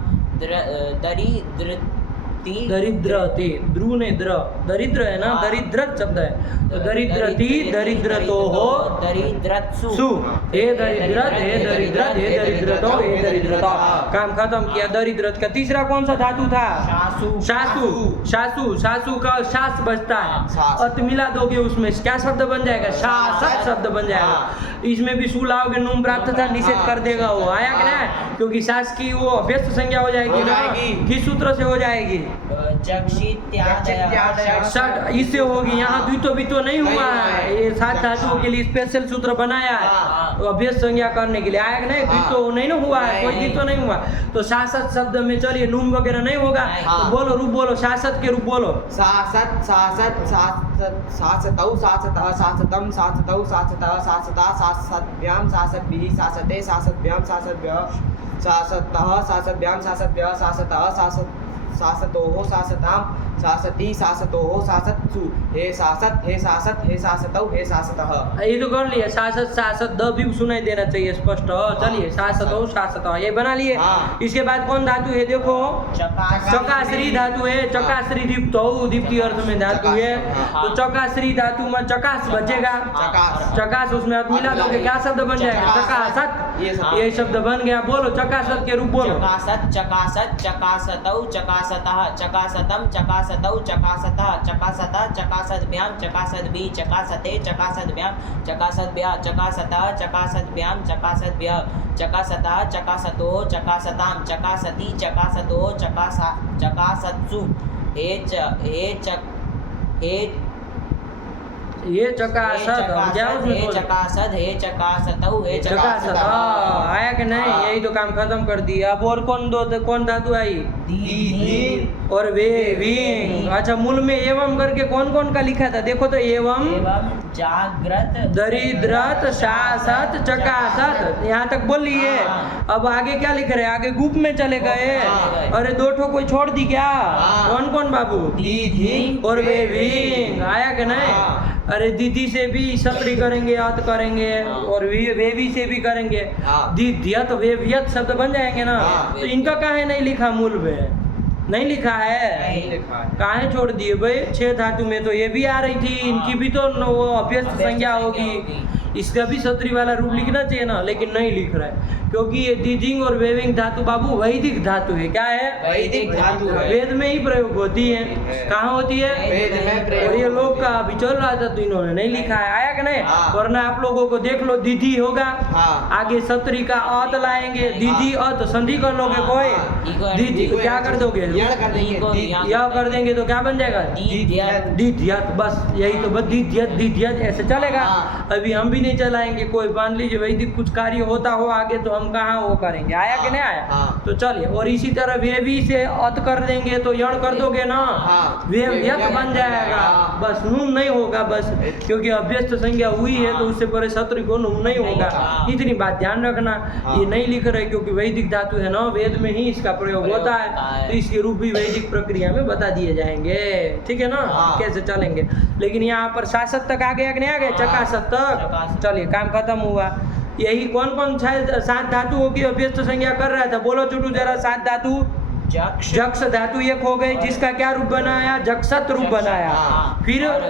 दरिद्रते, द्रु ने द्र, दरिद्र है ना, हाँ। दरिद्रत शब्द है, तो दरिद्रति, दरिद्रतो हो, दरिद्रत्सु सु, हे दरिद्रत, हे दरिद्रत, हे दरिद्रतो, हे दरिद्रता। काम खत्म किया दरिद्रत का। तीसरा कौन सा धातु था? शासु शासु, शासु, शासु का शास बचता है, शास। अत मिला दोगे उसमें क्या शब्द बन जाएगा? शासत शब्द बन जाएगा। इसमें भी सु लाओगे, नुम प्राप्त था, निषेध कर देगा वो, आया कि नहीं? क्योंकि शास की वो अभ्यस्त संज्ञा हो जाएगी हो ना, जाएगी। किस सूत्र से हो जाएगी? जक्षित्यादयः षट इससे होगी। यहाँ द्वितो भी तो नहीं हुआ है, ये सात धातुओं के लिए स्पेशल सूत्र बनाया है तो अभ्यस्त संज्ञा करने के लिए, आया कि नहीं? द्वितो नहीं ना हुआ है, कोई द्वितो नहीं हुआ, तो शासत शब्द में चलिए नुम वगैरह नहीं होगा, तो बोलो रूप बोलो, शासत के रूप बोलो। सासत सासत सासत सासतौ सासतः सासतम सासतौ सासतः सासता सासतभ्याम सासतभिः सासते सासतभ्याम सासतभ्यः सासतः सासतभ्याम सासतभ्यः सासतः सासत सासतोः सासताम सासती सासतोः सासत्सु हे सासत हे सासत हे सासतौ हे सासतः। ये तो कर लिया, शासत शासत द भी सुनाई देना चाहिए स्पष्ट। चलिए शासतो शासत ये बना लिए। हाँ। इसके बाद कौन धातु है? देखो चकास चकाश्री धातु है, चकाश्री दीप्तो, दीप्ति अर्थ में धातु है, तो चकाश्री धातु में चकास बचेगा, चकास। चकास उसमें आप मिला दोगे क्या शब्द बन जाएगा? चकासत, ये शब्द बन गया। बोलो चकासत के रूप बोलो। चकासत चकासत चकासतौ चकासतः चकासतम चकासतौ चकासतः चकासतः चकासद्भ्याम चकासद्भि चकासते चकासद्भ्याम चकासद्भ्यः चकासतः चकासद्भ्याम चकासद्भ्यः चकासतः चकासतो चकासताम चकासति चकासतो चकासत्सु ये चकासत क्या उसमें हे बोलो? चकासद हे चकासतौ हे चकासत आया कि नहीं? यही तो काम खत्म कर दिया। अब और कौन धातु आई? दीर्घ और वे विंग। अच्छा, मूल में एवं करके कौन कौन का लिखा था? देखो तो एवं एवं जाग्रत दरिद्रत शासत चकासत यहाँ तक बोल लिए। हाँ। अब आगे क्या लिख रहे हैं? आगे गुप में चले गए। हाँ। अरे दो ठो कोई छोड़ दी क्या? हाँ। कौन कौन बाबू? दीर्घ और वे विंग आया कि नहीं? हाँ। अरे दीदी से भी सत्री करेंगे, अत करेंगे, हाँ। और वेवी से भी करेंगे, हाँ। दीध्यत वेव्यत शब्द बन जाएंगे ना। हाँ। तो इनका काहे नहीं लिखा? मूल में नहीं लिखा है, नहीं लिखा है। काहे छोड़ दिए भाई? 6 धातु में तो ये भी आ रही थी, इनकी भी तो वो अभ्यस्त संज्ञा होगी, इसका भी सत्री वाला रूप लिखना चाहिए ना, लेकिन नहीं लिख रहा है क्योंकि ये दीजिंग और वेविंग धातु बाबू वैदिक धातु है। क्या है? वैदिक धातु है। वेद में ही प्रयोग होती है। कहाँ होती है? वेद में प्रयोग और ये लोग होती का है। अभी चल रहा था तो इन्होंने नहीं लिखा है, आया कि नहीं? हाँ। वरना आप लोगों को देख लो, दीदी होगा, हाँ। आगे सत्री का अत लाएंगे, दीदी अत संधि कर लोगे कोई, हाँ। दीदी को क्या कर दोगे? यण कर देंगे। यह कर देंगे तो क्या बन जाएगा? दीर्घ दीध्यत। बस यही तो, बस दीध्यत दीध्यत ऐसे चलेगा। हाँ। अभी हम भी नहीं चलाएंगे, कोई मान लीजिए वैदिक कुछ कार्य होता हो आगे तो हम कहाँ वो करेंगे, आया कि नहीं आया? हाँ। तो चलिए, और इसी तरह वेवी से अत कर देंगे तो यण कर दोगे ना, हाँ। वेव्यत वेव्यत बन जाएगा। हाँ। बस नून नहीं होगा, बस क्योंकि अभ्यस्त संज्ञा हुई है तो उससे परे सत्र को नून नहीं होगा। हाँ। इतनी बात ध्यान रखना। हाँ। ये नहीं लिख रहे क्योंकि वैदिक धातु है ना, वेद में ही इसका प्रयोग होता है, तो इसके रूप भी वैदिक प्रक्रिया में बता दिए जाएंगे। ठीक है ना? हाँ। कैसे चलेंगे। लेकिन यहाँ पर शासक तक आ गया कि नहीं आ गया? चकासत तक। चकासत। चलिए, काम खत्म हुआ। यही कौन कौन शायद 7 धातुओं की अभ्यस्त संज्ञा कर रहा था? बोलो चुटू जरा। 7 धातु। जक्ष जक्ष धातु एक हो गई, जिसका क्या रूप बनाया? जक्षत रूप बनाया। हाँ। फिर और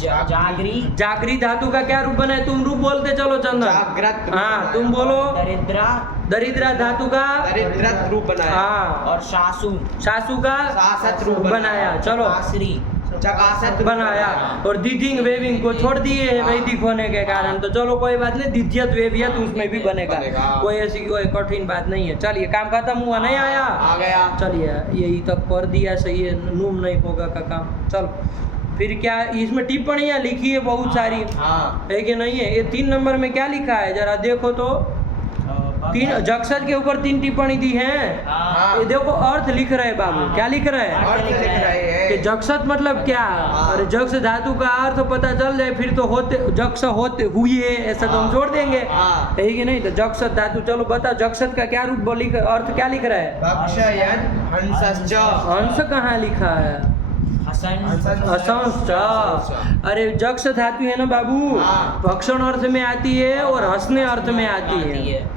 जागरी जागरी धातु का क्या रूप बनाया? तुम रूप बोलते चलो चंदन। जाग्रत रूप हाँ, बनाया। तुम बोलो। दरिद्रा दरिद्रा धातु का दरिद्रत रूप बनाया। हाँ, और शासु शासु का शासत रूप बनाया। चलो, आसरी चकासत रूप बनाया। और दीदिंग वेविंग को छोड़ दिए है हाँ। वैदिक होने के कारण, तो चलो कोई बात नहीं, दिध्यत वेवियत उसमें भी बनेगा, बनेगा। कोई ऐसी कोई कठिन बात नहीं है। चलिए, काम खत्म हुआ, नहीं आया? आ गया। चलिए, यही तक कर दिया, सही है, नूम नहीं होगा का काम। चलो, फिर क्या इसमें टिप्पणियाँ लिखी है बहुत सारी, हाँ। है कि नहीं है? ये 3 नंबर में क्या लिखा है जरा देखो तो। 3 जक्षत के ऊपर 3 टिप्पणी दी है। हाँ। ये देखो अर्थ लिख रहे हैं बाबू, क्या लिख रहे हैं? अर्थ लिख रहे हैं। कि जक्षत मतलब क्या? हाँ। अरे जक्ष धातु का अर्थ पता चल जाए फिर तो होते जक्ष होते हुए ऐसा तो हम हाँ। छोड़ देंगे, हाँ। है कि नहीं? तो जक्षत धातु, चलो बताओ जक्षत का क्या रूप अर्थ क्या लिख रहा है? भक्षयन् हंसश्च। अंश कहाँ लिखा है? असंश्च। अरे जक्ष धातु है ना बाबू, हाँ। भक्षण अर्थ में आती है और हंसने अर्थ में आती है।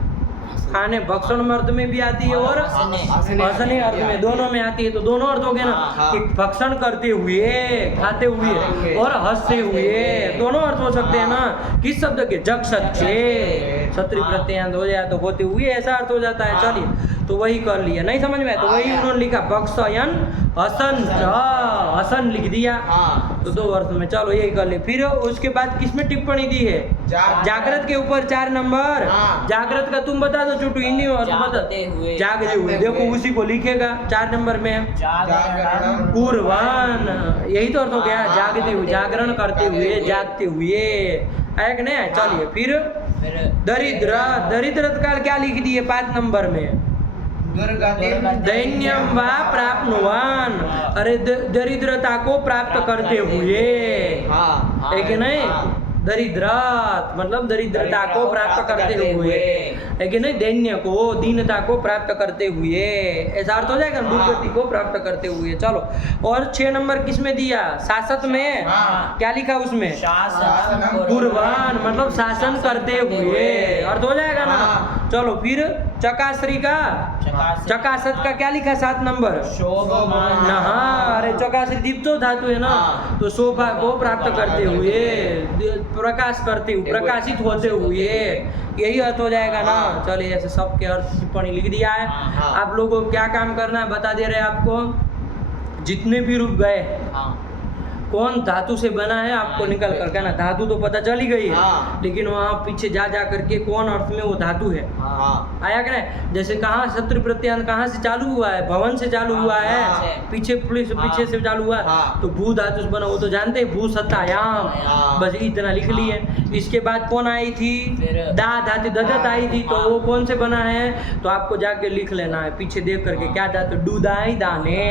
खाने भक्षण में अर्थ में भी आती है और हंसने अर्थ में, दोनों में आती है। तो दोनों अर्थ हो गए ना कि भक्षण करते हुए, खाते हुए और हंसते हुए, दोनों अर्थ हो सकते हैं ना। किस शब्द के? जक्षत के। क्षत्रिय प्रत्ययांत हो जाए तो होते हुए ऐसा अर्थ हो जाता है। चलिए, तो वही कर लिया। नहीं समझ में आया तो वही उन्होंने लिखा बक्सयन हसन, हसन लिख दिया। तो दो अर्थ में, चलो यही कर ले। फिर उसके बाद किसमें टिप्पणी दी है? जागृत के ऊपर 4 नंबर। जागृत का तुम बता दो छोटू, हिंदी में बता। जागते हुए, देखो उसी को लिखेगा 4 नंबर में। पूर्वान, यही तो अर्थ हो गया, जागते हुए, जागरण करते हुए, जागते हुए, है कि नहीं? चलिए, फिर दरिद्र, दरिद्र काल क्या लिख दिए 5 नंबर में? दैन्यम व प्राप्नुवान, अरे दरिद्रता को प्राप्त करते हुए, है कि नहीं? दरिद्रत मतलब दरिद्रता को प्राप्त करते हुए, है कि नहीं? दैन्य को, दीनता को प्राप्त करते हुए, ऐसा अर्थ हो जाएगा, दुर्गति को प्राप्त करते हुए। चलो, और 6 नंबर किसमें दिया? शासक में। क्या लिखा उसमें? पूर्वान मतलब शासन करते हुए, अर्थ हो जाएगा ना। चलो, फिर चकाश्री का, चकासत का क्या लिखा 7 नंबर? हाँ, अरे चकाश्री दीप्तो धातु है ना, तो शोभा को प्राप्त करते हुए, प्रकाश करते हुए, प्रकाशित होते हुए, यही अर्थ हो जाएगा ना। चलिए, ऐसे सबके अर्थ टिप्पणी लिख दिया है। आप लोगों को क्या काम करना है बता दे रहे हैं आपको। जितने भी रूप गए, कौन धातु से बना है आपको निकल कर कहना। धातु तो पता चल ही गई है, लेकिन वहाँ पीछे जा करके कौन अर्थ में वो धातु है आया क्या है। जैसे कहाँ शत्रु प्रत्यांत कहाँ से चालू हुआ है? भवन से चालू हुआ है, पीछे पीछे से चालू हुआ है, तो भू धातु से बना, वो तो जानते हैं, भू सत्तायाम, बस इतना लिख लिए। इसके बाद कौन आई थी? दा धातु ददत आई थी, तो वो कौन से बना है? तो आपको जाके लिख लेना है पीछे देख करके, क्या धातु? डूदाई दाने,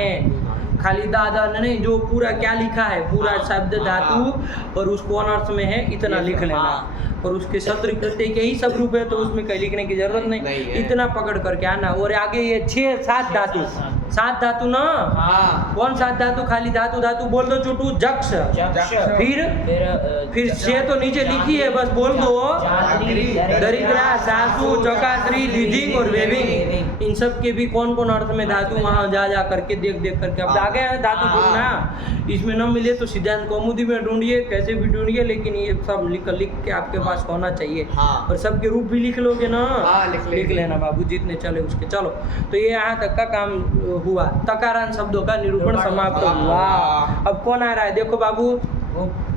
खाली दादा नहीं, जो पूरा क्या लिखा है, पूरा शब्द धातु और उस कौन अर्थ में है इतना लिख लेना। और उसके शत्रु प्रत्यय के ही सब रूप है, तो उसमें कहीं लिखने की जरूरत नहीं, इतना पकड़ करके आना। और आगे ये 6-7 धातु, 7 धातु ना, कौन 7 धातु? खाली धातु धातु बोल दो छोटू। जक्ष, फिर 6 तो नीचे लिखी है, बस बोल दो। दरिद्रा, सासु, चौकाश्री, दीदिंग और वेविंग, इन सब के भी कौन कौन अर्थ में धातु, वहाँ जा करके देख करके। अब आ गया है धातु ढूंढना, इसमें न मिले तो सिद्धांत कौमुदी में ढूंढिए, कैसे भी ढूंढिए, लेकिन ये सब लिख के आपके पास होना चाहिए। और सबके रूप भी लिख लोगे ना, लिख लेना बाबू, जितने चले उसके। चलो, तो ये यहाँ तक का काम हुआ। तकारांत शब्दों का निरूपण समाप्त हुआ। अब कौन आ रहा है? देखो बाबू,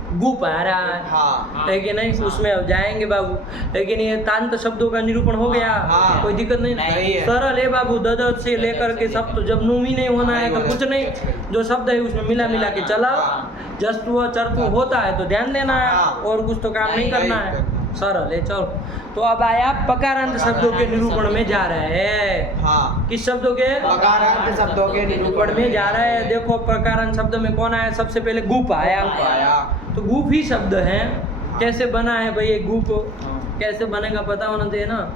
गुप आ रहा है कि नहीं? उसमें अब जाएंगे बाबू, लेकिन ये तांत शब्दों का निरूपण हो गया, कोई दिक्कत नहीं, सरल है बाबू। ददत से लेकर के सब, तो जब नूमी नहीं होना है तो कुछ नहीं, जो शब्द है उसमें मिला के चला। जस्तु चरतु होता है तो ध्यान देना है, और कुछ तो काम नहीं करना है, सरल है। चलो, तो अब आया पकारांत शब्दों के निरूपण में जा रहे हैं। किस शब्दों के? पकारांत शब्दों के निरूपण में जा रहे हैं। देखो, पकारांत शब्द में कौन आया? सबसे पहले गुप आया। तो गुप ही शब्द है। कैसे बना है भाई ये गुप? कैसे बनेगा पता होना चाहिए ना।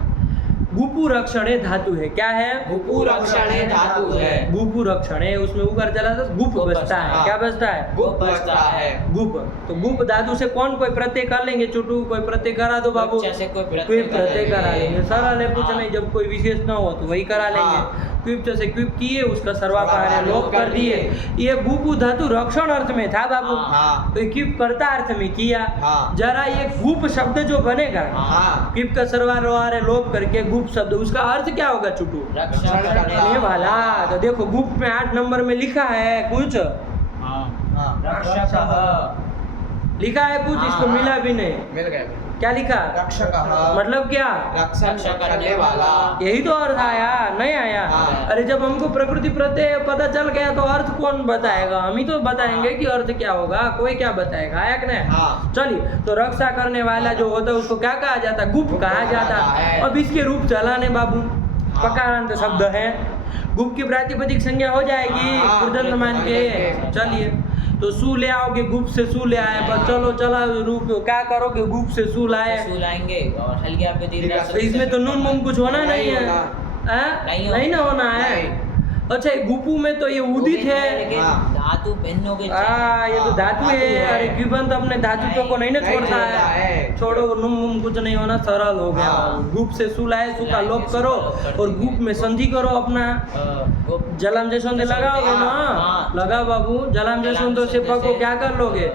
गुपु रक्षणे धातु है। क्या है? गुपु रक्षणे धातु है। गुपु रक्षणे, उसमें उकार चला तो गुप बचता है। क्या बचता है? गुप बचता है। गुप, तो गुप धातु से कौन कोई प्रत्यय कर लेंगे छोटू? कोई प्रत्यय करा दो बाबू, कोई प्रत्यय करा लेंगे, सरल है, कुछ नहीं। जब कोई विशेष ना हो तो वही करा लेंगे। क्विप से क्विप किए, उसका सर्वापहार्य लोप कर दिए। ये गुपु धातु रक्षण अर्थ में था बाबू, तो क्विप कर्ता अर्थ में किया। जरा ये गुप शब्द जो बनेगा, क्विप का सर्वापहार्य लोप करके गुप शब्द, उसका अर्थ क्या होगा छोटू? रक्षण करने वाला। तो देखो, गुप में 8 नंबर में लिखा है कुछ, लिखा है कुछ, इसको मिला भी नहीं। मिल गया। क्या लिखा? रक्षक, मतलब क्या? रक्षण करने वाला। यही तो अर्थ आया, नहीं आया? अरे जब हमको प्रकृति प्रत्यय पता चल गया तो अर्थ कौन बताएगा? हम ही तो बताएंगे कि अर्थ क्या होगा, कोई क्या बताएगा, आया कि नहीं? चलिए, तो रक्षा करने वाला जो होता है उसको क्या कहा जाता है? गुप कहा जाता है। अब इसके रूप चलाने बाबू, पकारांत शब्द है, गुप की प्रातिपदिक संज्ञा हो जाएगी कृदंत मान के। चलिए, तो सू ले आओगे, गुप से सू ले आए, पर चलो चला रूप क्या करोगे? गुप से सू लाए, लाएंगे और हल्किया पे दीर्घ। तो इसमें तो नून मून कुछ होना नहीं है, नहीं ना होना है। अच्छा, गुपू में तो ये उदित है, धातु भिन्नों के ये तो धातु है। अरे क्यूबन तो अपने धातुत्व को नहीं ना नहीं छोड़ता छोड़ता है। है। छोड़ो नुम मुम कुछ नहीं होना, सरल हो गया। हाँ। गुप से सु लाए, सु का लोप करो और गुप में संधि करो अपना। जलम जैसों से लगाओगे ना, हाँ। लगा बाबू। जलम जैसों तो से प को क्या कर लोगे,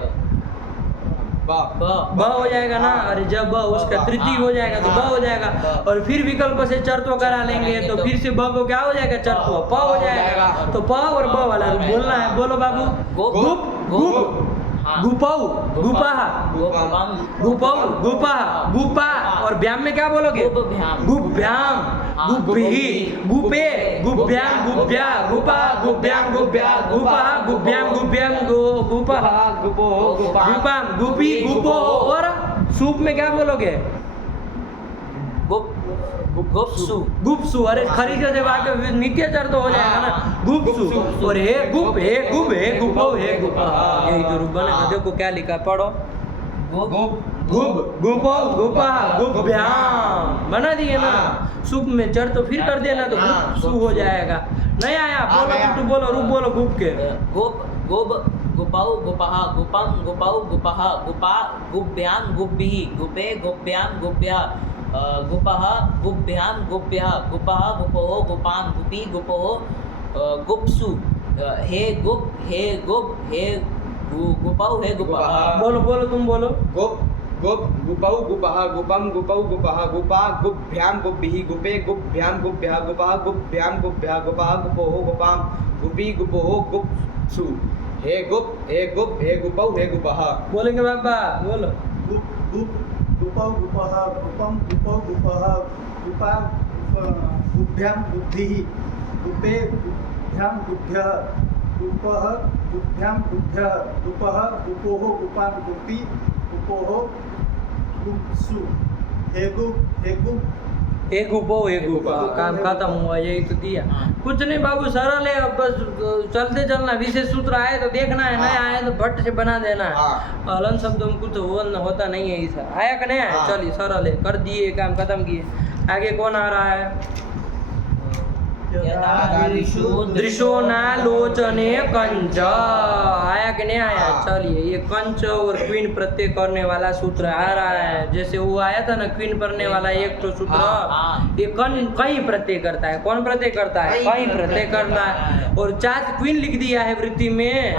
ब ब हो जाएगा ना। अरे जब ब उसका तृतीय हो जाएगा तो ब हो जाएगा। और फिर विकल्प से चरत्व करा लेंगे तो फिर से ब को क्या हो जाएगा, चरत्व प हो जाएगा। तो प और ब वाला बोलना है। बोलो बाबू। गुप गुप गुपौ गुपह गुपौ गुपह गुपा। और व्याम में क्या बोलोगे, गुप्भ्याम गुप्भिः गुपे गुप्भ्याम गुप्भ्या गुपा गुप्भ्याम गुप्भ्या गुपः गुप्भ्याम गुप्भ्याम गुपः गुपो गुपाम गुपी गुपो। और सूप में क्या बोलोगे, गुप्सु गुप्सु। अरे खरी से वाक्य नित्य चर तो हो जाएगा ना, गुप्सु। और हे गुप हे गुप हे गुपो हे गुपा। यही तो रूप बनेगा। देखो क्या लिखा, पढ़ो। गुप गुप गुपो गुपा गुप्भ्याम बना दिए ना। सुप में चर तो फिर कर देना तो गुप्सु हो जाएगा। नहीं आया, बोलो तू बोलो, रूप बोलो गुप के। गुप गुप गुपौ गुपः गुपम गुपौ गुपः गुपा गुप्भ्याम गुप्भिः गुपे गुप्भ्याम गुप्भ्यः गुपः गुप्भ्याम गुप्भ्यः गुपः गुपोः गुपाम गुपी गुपोः गुप्सु। हे गुप हे गुपौ हे गुपः। बोलो बोलो तुम बोलो। गुप गुप गुपौ गुपः गुपम गुपौ गुपः गुपा गुप्भ्याम गुप्भिः गुपे गुप्भ्याम गुप्भ्यः गुपः गुप्भ्याम गुप्भ्यः गुपः गुपोः गुपाम गुपी गुपोः गुप्सु। हे गुप हे गुपौ हे गुपः। बोलेंगे बाबा, बोलो। गुप गुप गुपौ गुपः गुपम गुपौ गुपः गुपा गुप्भ्याम गुप्भिः गुपे गुप्भ्याम गुप्भ्यः गुपः गुप्भ्याम गुप्भ्यः गुपः गुपोः गुपाम गुपी गुपोः गुप्सु। हे गुप एक उपो एक उपा। काम खत्म हुआ, यही तो दिया। कुछ नहीं बाबू, सरल है। अब बस चलते चलना। विशेष सूत्र आए तो देखना है, नहीं आए तो भट्ट से बना देना है। हलन शब्दों में कुछ होता नहीं है। ऐसा आया कि नहीं आया, चलिए सरल है, कर दिए, काम खत्म किए। आगे कौन आ रहा है, दृशो नालोचने कंच। आया कि नहीं आया, चलिए। ये कंच और क्वीन प्रत्यय करने वाला सूत्र आ रहा है। जैसे वो आया था ना क्वीन करने वाला एक तो सूत्र, ये कहीं प्रत्यय करता है। कौन प्रत्यय करता है, कहीं प्रत्यय करता है। और चाच क्वीन लिख दिया है वृत्ति में,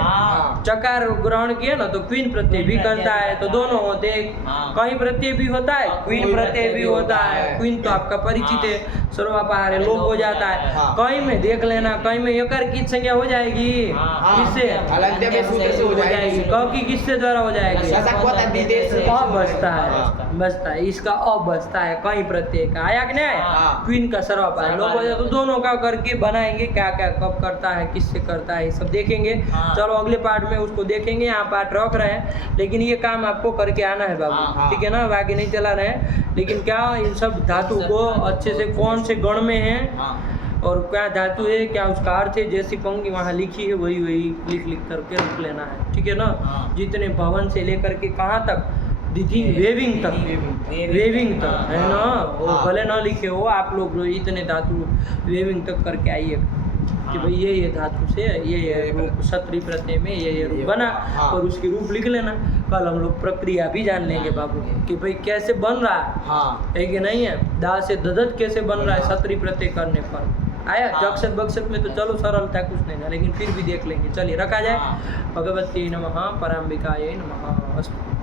चकार ग्रहण किया ना तो क्वीन प्रत्यय भी करता है। तो दोनों होते, कहीं प्रत्यय भी होता है, क्वीन प्रत्यय भी होता है। क्वीन तो आपका परिचित है, सर्वापहार है, लोप हो जाता है। कहीं में देख लेना, कहीं में यकार की संज्ञा हो जाएगी, किससे, अलंत्य में सूत्र से हो जाएगी। क की किससे द्वारा हो जाएगी, अ बचता है, बचता है। इसका अ बचता है कहीं प्रत्यय का। आया कि नहीं आया, क्वीन का सर्वापहार लोप हो जाए। तो दोनों का करके बनाएंगे, क्या क्या कब करता है, किससे करता है, ये सब देखेंगे। चलो अगले पार्ट में उसको देखेंगे। यहाँ पार्ट रख रहे हैं, लेकिन ये काम आपको करके आना है बाबू, ठीक है ना। बाकी नहीं चला रहे हैं, लेकिन क्या इन सब धातु को अच्छे से कौन से गण में है और क्या धातु है, क्या उसका अर्थ है, जैसी पंक्ति वहाँ लिखी है वही लिख करके रख लेना है, ठीक है ना। जितने भवन से लेकर के कहाँ तक, दिखी वेविंग तक, वेविंग तक है ना। वो भले ना लिखे हो आप लोग, इतने धातु वेविंग तक करके आइए कि भाई ये धातु से ये रूप क्षत्रिय प्रत्यय में ये रूप बना। और उसकी रूप लिख लेना। कल हम लोग प्रक्रिया भी जान लेंगे बाबू कि भाई कैसे बन रहा है कि नहीं है। दा से ददत कैसे बन रहा है क्षत्रिय प्रत्यय करने पर। आया जक्षत बक्षत में तो चलो सरल था, कुछ नहीं था, लेकिन फिर भी देख लेंगे। चलिए रखा जाए। भगवती नमः, पराम्बिकायै नमः। अस्तु।